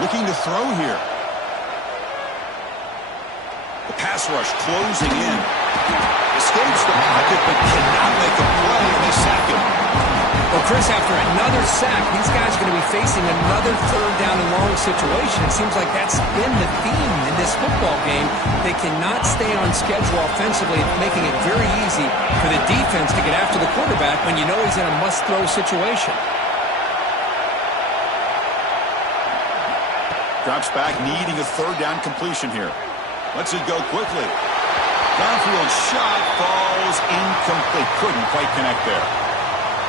Looking to throw here. The pass rush closing in. Escapes the pocket, but cannot make a play, and they sack him. Well, Chris, after another sack, these guys are going to be facing another third down and long situation. It seems like that's been the theme in this football game. They cannot stay on schedule offensively, making it very easy for the defense to get after the quarterback when you know he's in a must-throw situation. Drops back, needing a third down completion here. Lets it go quickly. Downfield shot falls incomplete. Couldn't quite connect there.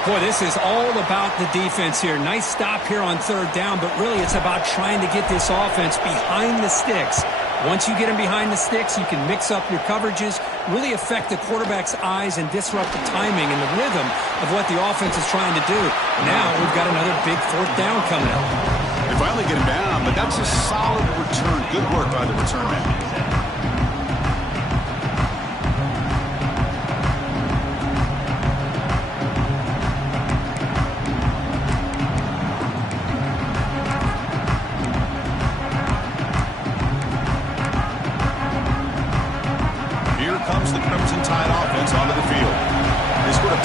Boy, this is all about the defense here. Nice stop here on third down, but really it's about trying to get this offense behind the sticks. Once you get them behind the sticks, you can mix up your coverages, really affect the quarterback's eyes and disrupt the timing and the rhythm of what the offense is trying to do. Now we've got another big fourth down coming up. They finally get him down, but that's a solid return. Good work by the return man.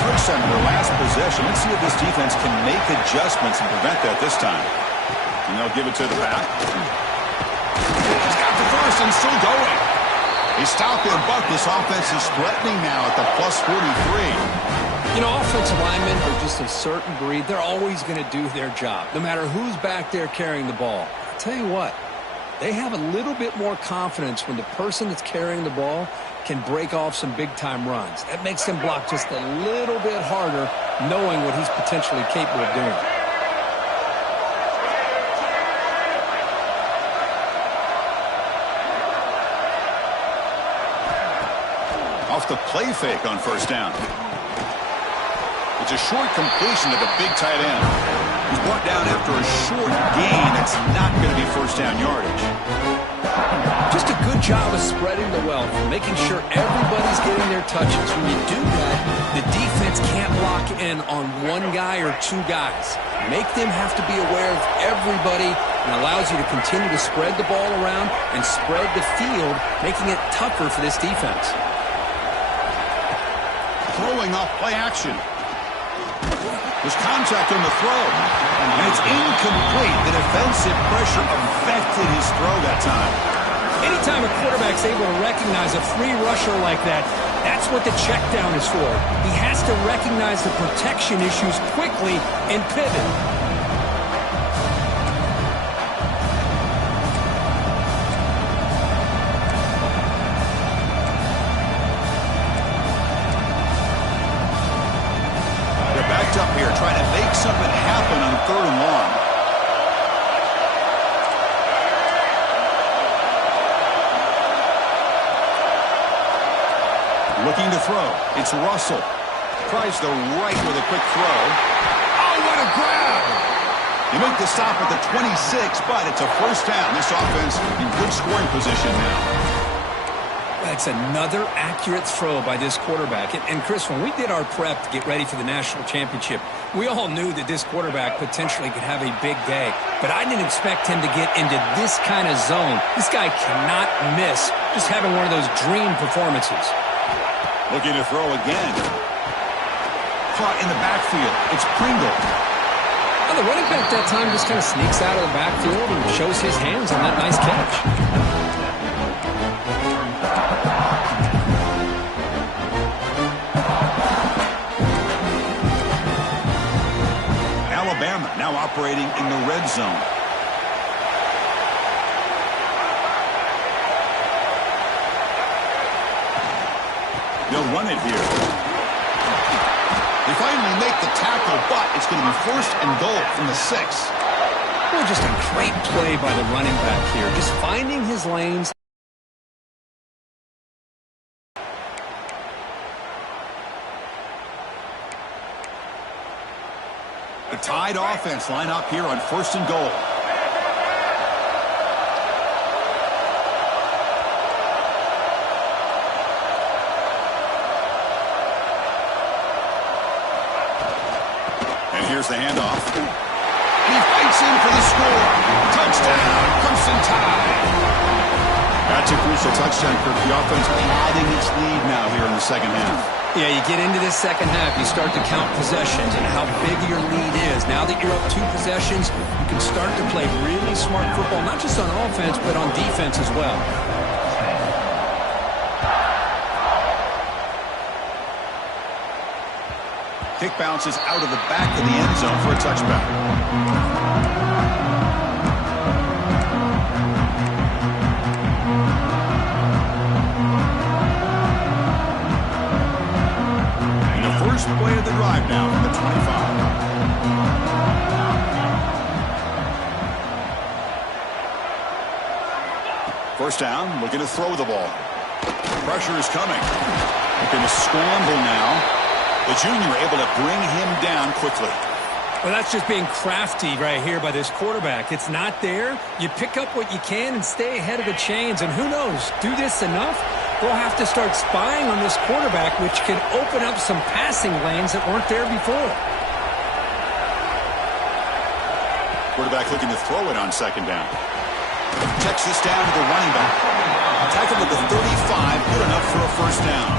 tricks on their last possession. Let's see if this defense can make adjustments and prevent that this time. And they'll give it to the back. He's got the first and still going. They stop him, but this offense is threatening now at the plus 43. You know, offensive linemen are just a certain breed. They're always going to do their job, no matter who's back there carrying the ball. I'll tell you what, they have a little bit more confidence when the person that's carrying the ball can break off some big-time runs. That makes them block just a little bit harder, knowing what he's potentially capable of doing. Off the play fake on first down. It's a short completion to the big tight end. He's brought down after a short gain. That's not going to be first down yardage. Just a good job of spreading the wealth, making sure everybody's getting their touches. When you do that, the defense can't lock in on one guy or two guys. Make them have to be aware of everybody, and allows you to continue to spread the ball around and spread the field, making it tougher for this defense. Throwing off play action. There's contact on the throw, and it's incomplete. The defensive pressure affected his throw that time. Anytime a quarterback's able to recognize a free rusher like that, that's what the check down is for. He has to recognize the protection issues quickly and pivot. Up here trying to make something happen on 3rd and long. Looking to throw. It's Russell. Tries the right with a quick throw. Oh, what a grab! They make the stop at the 26, but it's a first down. This offense in good scoring position now. That's another accurate throw by this quarterback. And Chris, when we did our prep to get ready for the national championship, we all knew that this quarterback potentially could have a big day. But I didn't expect him to get into this kind of zone. This guy cannot miss just having one of those dream performances. Looking to throw again. Caught in the backfield. It's Pringle. Well, the running back that time just kind of sneaks out of the backfield and shows his hands on that nice catch. Alabama now operating in the red zone. They'll run it here. They finally make the tackle, but it's going to be 1st and goal from the 6. Well, just a great play by the running back here, just finding his lanes. The tied offense line up here on 1st and goal. And here's the handoff. He fights in for the score. Touchdown, Crimson Tide. That's a crucial touchdown, Kirk. The offense padding its lead now here in the second half. Yeah, you get into this second half, you start to count possessions and how big your lead is. Now that you're up 2 possessions, you can start to play really smart football, not just on offense, but on defense as well. Kick bounces out of the back of the end zone for a touchback. Play of the drive now from the 25. First down, looking to throw the ball. Pressure is coming. Looking to scramble now. The junior able to bring him down quickly. Well, that's just being crafty right here by this quarterback. It's not there. You pick up what you can and stay ahead of the chains. And who knows, do this enough, we'll have to start spying on this quarterback, which can open up some passing lanes that weren't there before. Quarterback looking to throw it on 2nd down. Checks this down to the running back. Tackle at the 35, good enough for a first down.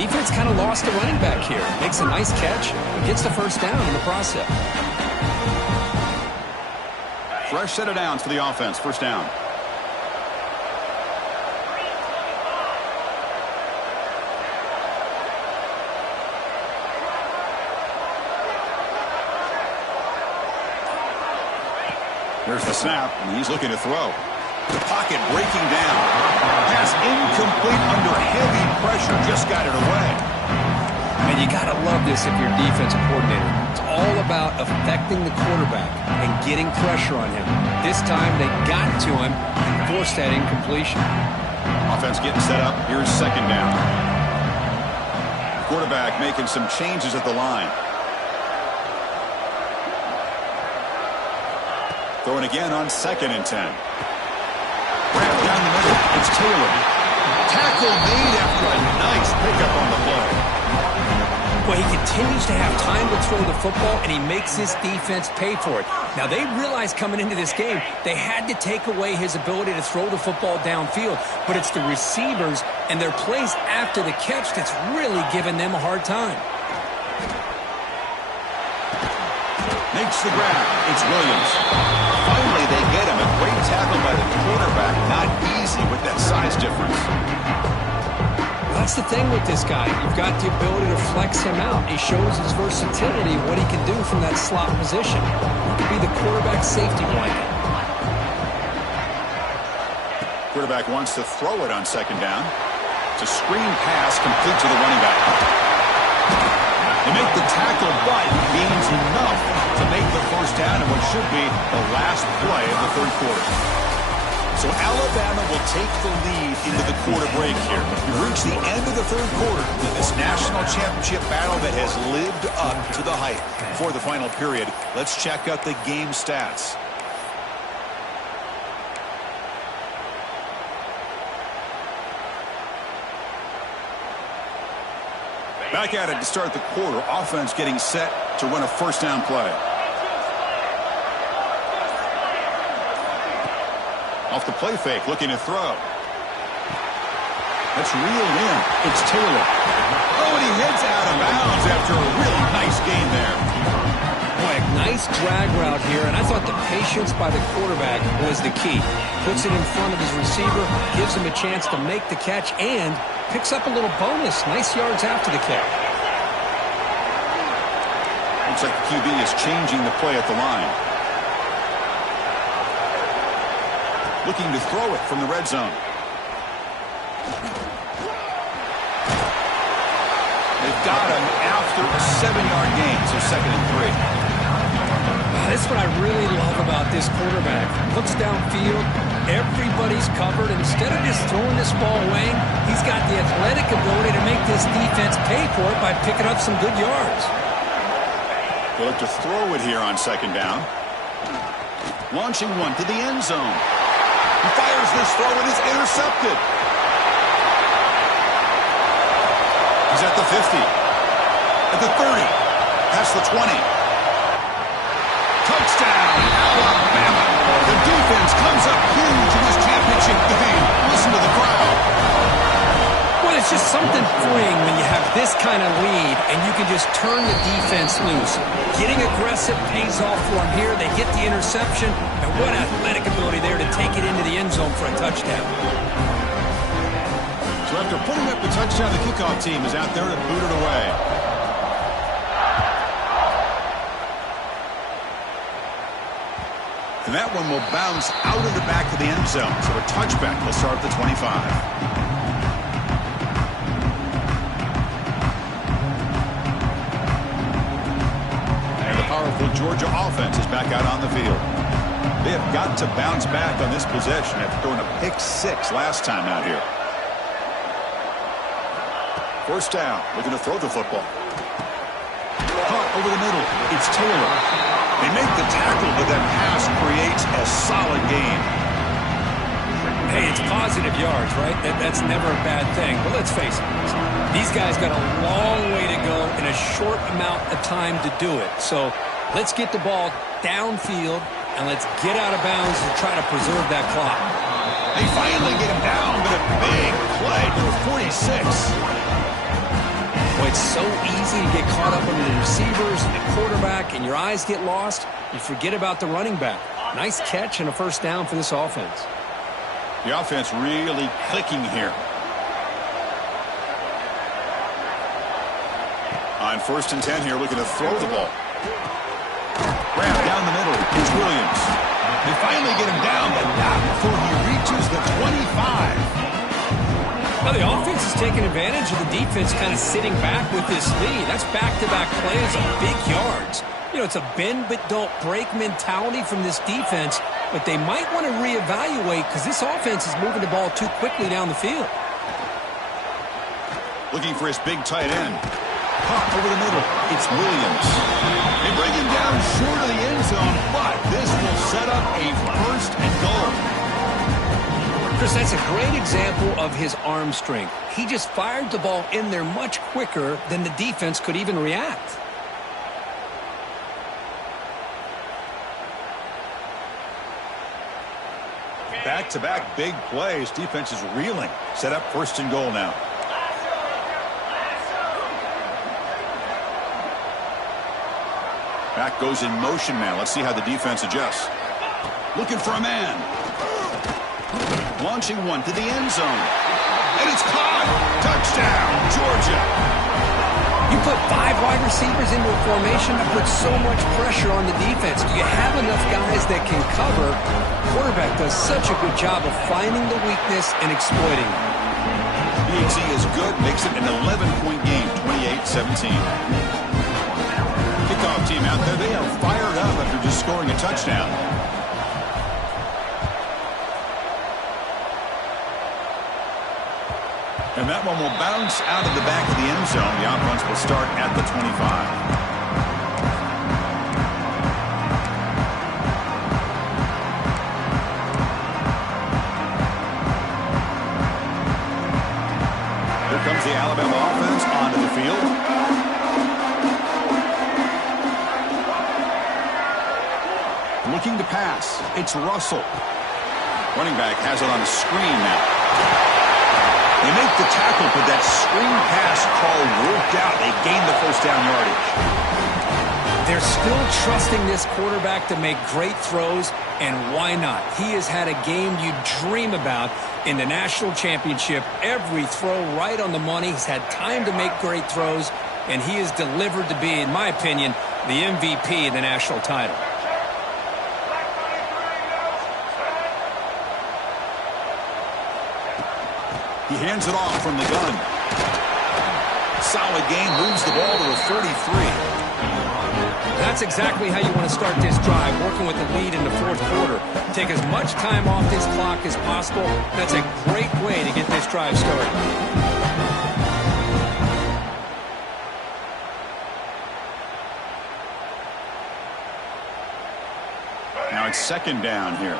defense kind of lost the running back here. Makes a nice catch, and gets the first down in the process. Fresh set of downs for the offense. First down. There's the snap, and he's looking to throw. The pocket breaking down. Pass incomplete under heavy pressure. Just got it away. And you got to love this if you're a defensive coordinator. It's all about affecting the quarterback and getting pressure on him. This time they got to him and forced that incompletion. Offense getting set up. Here's second down. Quarterback making some changes at the line. Throwing again on 2nd and 10. Wrapped down the middle. It's Taylor. Tackle made after a nice pickup on the play. Well, he continues to have time to throw the football, and he makes his defense pay for it. Now, they realized coming into this game they had to take away his ability to throw the football downfield, but it's the receivers and their plays after the catch that's really giving them a hard time. Makes the grab. It's Williams. Finally, they get him. A great tackle by the quarterback. Not easy with that size difference. That's the thing with this guy. You've got the ability to flex him out. He shows his versatility, what he can do from that slot position. He could be the quarterback safety blanket. Quarterback wants to throw it on 2nd down. It's a screen pass complete to the running back. They make the tackle, but gains enough to make the first down in what should be the last play of the 3rd quarter. So Alabama will take the lead into the quarter break here. We've reached the end of the 3rd quarter in this national championship battle that has lived up to the hype. For the final period, let's check out the game stats. Back at it to start the quarter. Offense getting set to run a first down play. Off the play fake, looking to throw. That's reeled in. It's Taylor. Oh, and he heads out of bounds after a really nice gain there. Boy, a nice drag route here, and I thought the patience by the quarterback was the key. Puts it in front of his receiver, gives him a chance to make the catch, and picks up a little bonus. Nice yards after the catch. Looks like the QB is changing the play at the line. Looking to throw it from the red zone. They've got him after a 7-yard gain, so 2nd and 3. That's what I really love about this quarterback. Looks downfield, everybody's covered. Instead of just throwing this ball away, he's got the athletic ability to make this defense pay for it by picking up some good yards. They look to throw it here on 2nd down. Launching one to the end zone. He fires this throw and is intercepted. He's at the 50. At the 30. Past the 20. Touchdown, Alabama. The defense comes up huge in this championship game. Listen to the crowd. Well, it's just something freeing when you have this kind of lead and you can just turn the defense loose. Getting aggressive pays off for them here. They get the interception, and what athletic ability there to take it into the end zone for a touchdown. So after putting up the touchdown, the kickoff team is out there to boot it away. And that one will bounce out of the back of the end zone. So a touchback will start at the 25. Powerful Georgia offense is back out on the field. They have got to bounce back on this possession after throwing a pick 6 last time out here. First down, looking to throw the football. Caught over the middle. It's Taylor. They make the tackle, but that pass creates a solid gain. Hey, it's positive yards, right? That's never a bad thing. But let's face it, these guys got a long way to go in a short amount of time to do it. So let's get the ball downfield, and let's get out of bounds to try to preserve that clock. They finally get him down, but a big play to 46. Well, it's so easy to get caught up under the receivers and the quarterback, and your eyes get lost. You forget about the running back. Nice catch and a first down for this offense. The offense really clicking here. On 1st and 10 here, looking to throw the ball. Grab down the middle. Here's Williams. They finally get him down, but not before he reaches the 25. Now the offense is taking advantage of the defense kind of sitting back with this lead. That's back-to-back plays of big yards. You know, it's a bend but don't break mentality from this defense, but they might want to reevaluate because this offense is moving the ball too quickly down the field. Looking for his big tight end. Caught over the middle. It's Williams. They bring him down short of the end zone, but this will set up a 1st and goal. Chris, that's a great example of his arm strength. He just fired the ball in there much quicker than the defense could even react. Back-to-back big plays. Defense is reeling. Set up 1st and goal now. Back goes in motion now. Let's see how the defense adjusts. Looking for a man. Launching one to the end zone. And it's caught. Touchdown, Georgia. You put 5 wide receivers into a formation to put so much pressure on the defense. Do you have enough guys that can cover? Quarterback does such a good job of finding the weakness and exploiting it. BHC is good. Makes it an 11-point game, 28-17. Kickoff team out there. They are fired up after just scoring a touchdown. And that one will bounce out of the back of the end zone. The offense will start at the 25. Here comes the Alabama offense onto the field. Looking to pass. It's Russell. Running back has it on a screen now. They make the tackle, but that screen pass call worked out. They gained the 1st down yardage. They're still trusting this quarterback to make great throws, and why not? He has had a game you dream about in the national championship. Every throw right on the money. He's had time to make great throws, and he has delivered to be, in my opinion, the MVP of the national title. He hands it off from the gun. Solid game, moves the ball to the 43. That's exactly how you want to start this drive, working with the lead in the 4th quarter. Take as much time off this clock as possible. That's a great way to get this drive started. Now it's 2nd down here.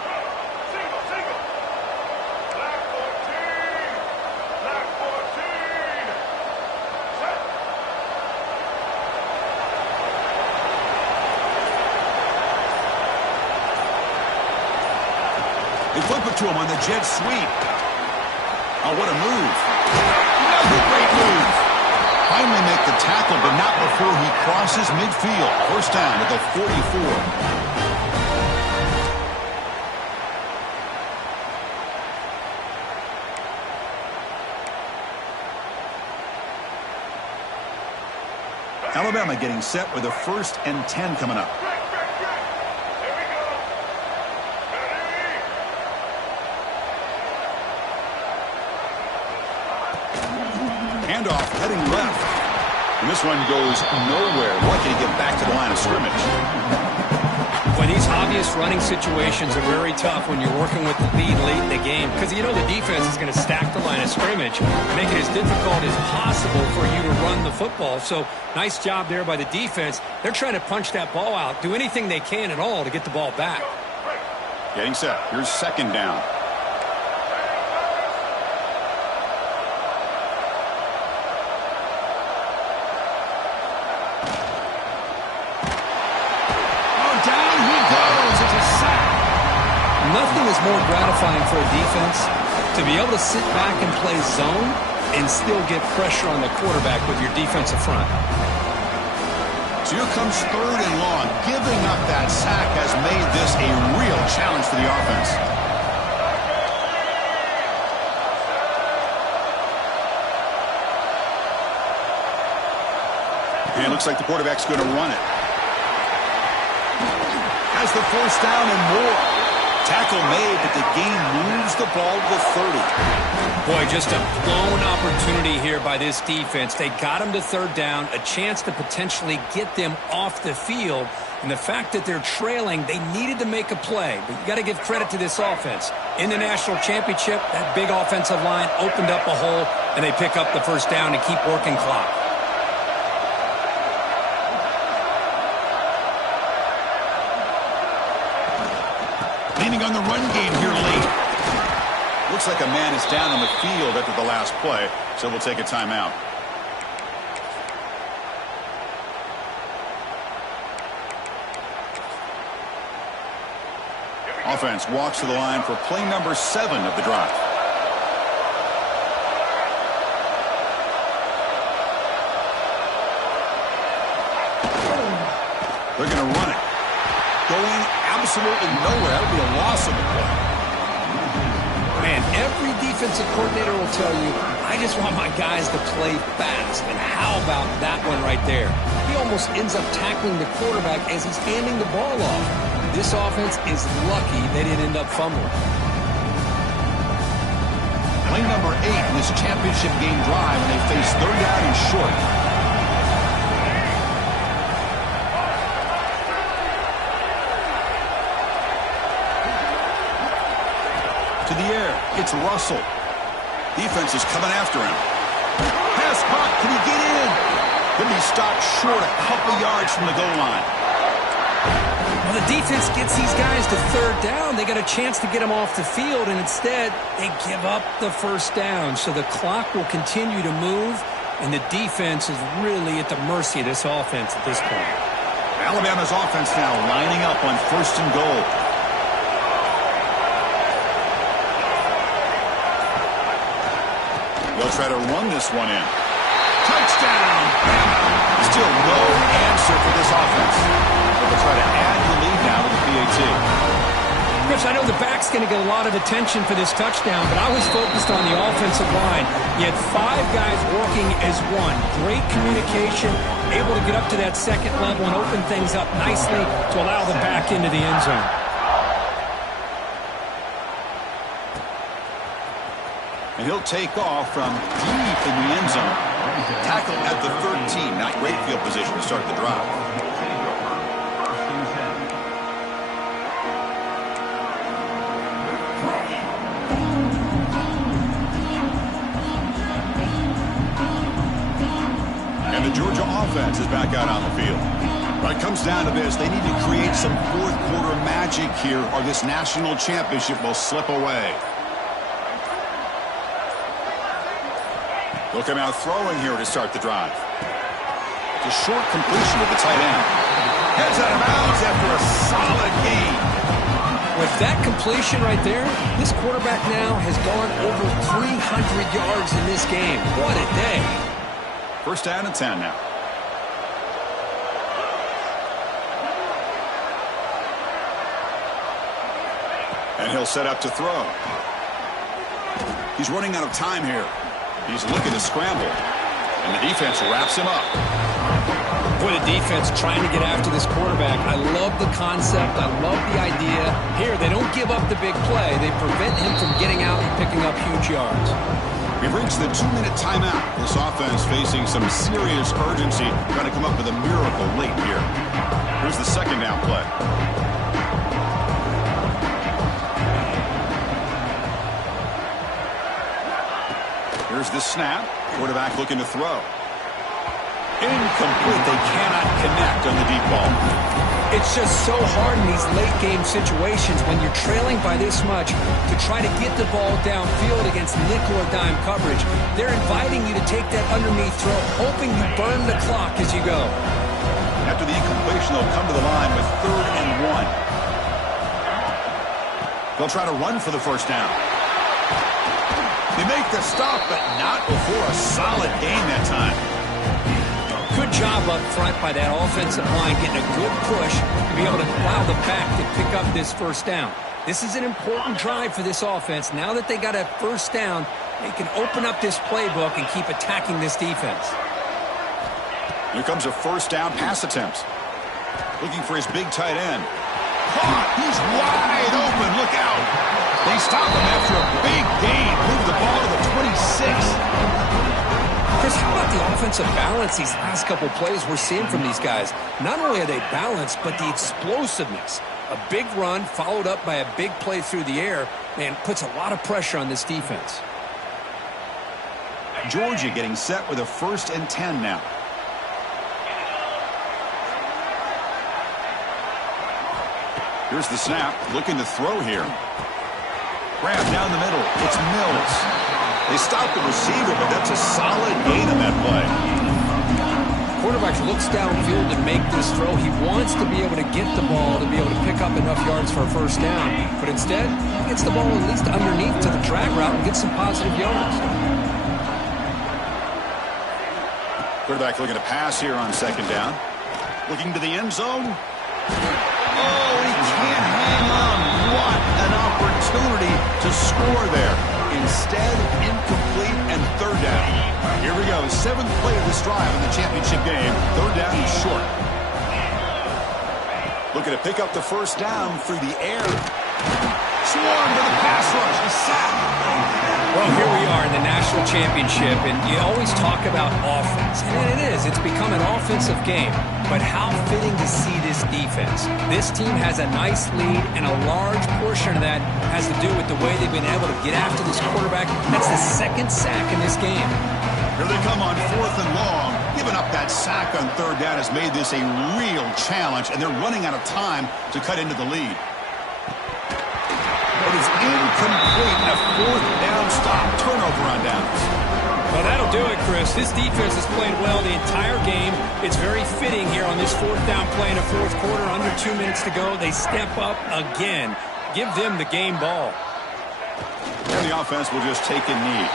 They flip it to him on the jet sweep. Oh, what a move. Another great move. Finally make the tackle, but not before he crosses midfield. 1st down at the 44. Alabama getting set with a 1st and 10 coming up. Handoff heading left. And this one goes nowhere. Lucky to get back to the line of scrimmage. When these obvious running situations are very tough when you're working with the lead late in the game, because you know the defense is going to stack the line of scrimmage, make it as difficult as possible for you to run the football. So nice job there by the defense. They're trying to punch that ball out, do anything they can at all to get the ball back. Getting set. Here's 2nd down. Nothing is more gratifying for a defense to be able to sit back and play zone and still get pressure on the quarterback with your defensive front. So here comes 3rd and long. Giving up that sack has made this a real challenge for the offense. And it looks like the quarterback's going to run it. Has the 1st down and more. Tackle made, but the gain moves the ball to the 30. Boy, just a blown opportunity here by this defense. They got him to 3rd down, a chance to potentially get them off the field. And the fact that they're trailing, they needed to make a play. But you got to give credit to this offense. In the national championship, that big offensive line opened up a hole, and they pick up the 1st down to keep working clock. Leaning on the run game here late. Looks like a man is down on the field after the last play, so we'll take a timeout. Offense walks to the line for play number 7 of the drive. They're going to run it. Going absolutely nowhere. That would be a loss of the play. Man, every defensive coordinator will tell you, I just want my guys to play fast. And how about that one right there? He almost ends up tackling the quarterback as he's handing the ball off. This offense is lucky they didn't end up fumbling. Play number 8 in this championship game drive, and they face 3rd down and short. To the air, it's Russell. Defense is coming after him. Pass caught, can he get in? He'll be stopped short a couple yards from the goal line. Well, the defense gets these guys to 3rd down. They got a chance to get them off the field, and instead they give up the 1st down. So the clock will continue to move, and the defense is really at the mercy of this offense at this point. Alabama's offense now lining up on 1st and goal. They'll try to run this one in. Touchdown! Still no answer for this offense. They'll try to add the lead now with the PAT. Chris, I know the back's going to get a lot of attention for this touchdown, but I was focused on the offensive line. You had 5 guys working as one. Great communication, able to get up to that 2nd level and open things up nicely to allow the back into the end zone. And he'll take off from deep in the end zone. Tackle at the 13. Not great field position to start the drive. And the Georgia offense is back out on the field. But it comes down to this. They need to create some 4th quarter magic here, or this national championship will slip away. They'll come out throwing here to start the drive. It's a short completion with the tight end. Heads out of bounds after a solid gain. With that completion right there, this quarterback now has gone over 300 yards in this game. What a day. 1st down and 10 now. And he'll set up to throw. He's running out of time here. He's looking to scramble, and the defense wraps him up. Boy, the defense trying to get after this quarterback. I love the concept. I love the idea. Here, they don't give up the big play. They prevent him from getting out and picking up huge yards. We've reached the 2-minute timeout. This offense facing some serious urgency, trying to come up with a miracle late here. Here's the 2nd down play. Here's the snap. Quarterback looking to throw. Incomplete. They cannot connect on the deep ball. It's just so hard in these late game situations when you're trailing by this much to try to get the ball downfield against nickel or dime coverage. They're inviting you to take that underneath throw, hoping you burn the clock as you go. After the incompletion, they'll come to the line with 3rd and 1. They'll try to run for the 1st down. They make the stop, but not before a solid gain that time. Good job up front by that offensive line, getting a good push to be able to allow the back to pick up this first down. This is an important drive for this offense. Now that they got a first down, they can open up this playbook and keep attacking this defense. Here comes a first down pass attempt. Looking for his big tight end. Caught! He's wide open. Look out! They stop him after a big gain. Move the ball to the 26. Chris, how about the offensive balance these last couple plays we're seeing from these guys? Not only are they balanced, but the explosiveness. A big run followed up by a big play through the air, man, puts a lot of pressure on this defense. Georgia getting set with a 1st and 10 now. Here's the snap, looking to throw here. Grab down the middle, it's Mills. They stop the receiver, but that's a solid gain on that play. Quarterback looks downfield to make this throw. He wants to be able to get the ball to be able to pick up enough yards for a first down. But instead, he gets the ball at least underneath to the drag route and gets some positive yards. Quarterback looking to pass here on 2nd down. Looking to the end zone. Oh, he can't hang on. What an opportunity to score there. Instead, incomplete and 3rd down. Here we go. 7th play of this drive in the championship game. 3rd down is short. Looking to pick up the first down through the air. Swarm to the pass rush. A sack. Well, here we are in the national championship, and you always talk about offense. And it is. It's become an offensive game. But how fitting to see this defense. This team has a nice lead, and a large portion of that has to do with the way they've been able to get after this quarterback. That's the 2nd sack in this game. Here they come on 4th and long. Giving up that sack on 3rd down has made this a real challenge, and they're running out of time to cut into the lead. But it's incomplete. A 4th down stop. Turnover on downs. Well, that'll do it, Chris. This defense has played well the entire game. It's very fitting here on this 4th down play in the 4th quarter. Under 2 minutes to go. They step up again. Give them the game ball. And the offense will just take a knee.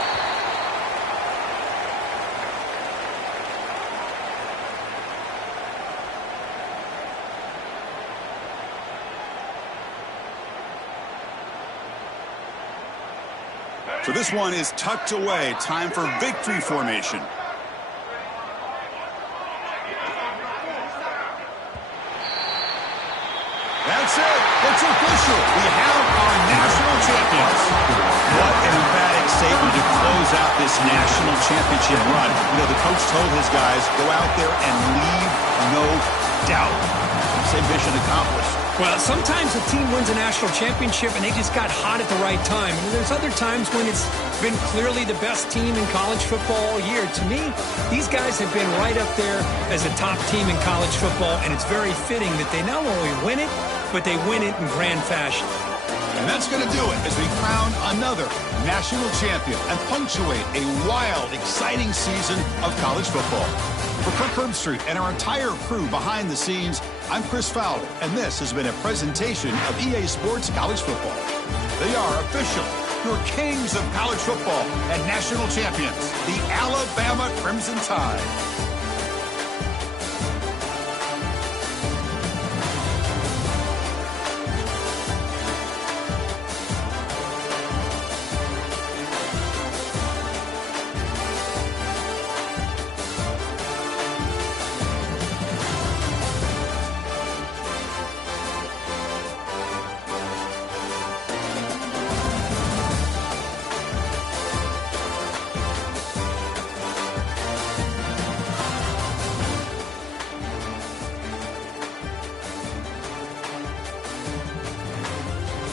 So this one is tucked away. Time for victory formation. That's it. It's official. We have our national champions. What an emphatic statement to close out this national championship run. You know, the coach told his guys, go out there and leave no doubt. Same mission accomplished. Well, sometimes a team wins a national championship and they just got hot at the right time. And there's other times when it's been clearly the best team in college football all year. To me, these guys have been right up there as a top team in college football, and it's very fitting that they not only win it, but they win it in grand fashion. And that's going to do it as we crown another national champion and punctuate a wild, exciting season of college football. For Kirk Herbstreit and our entire crew behind the scenes, I'm Chris Fowler, and this has been a presentation of EA Sports College Football. They are official, your kings of college football and national champions, the Alabama Crimson Tide.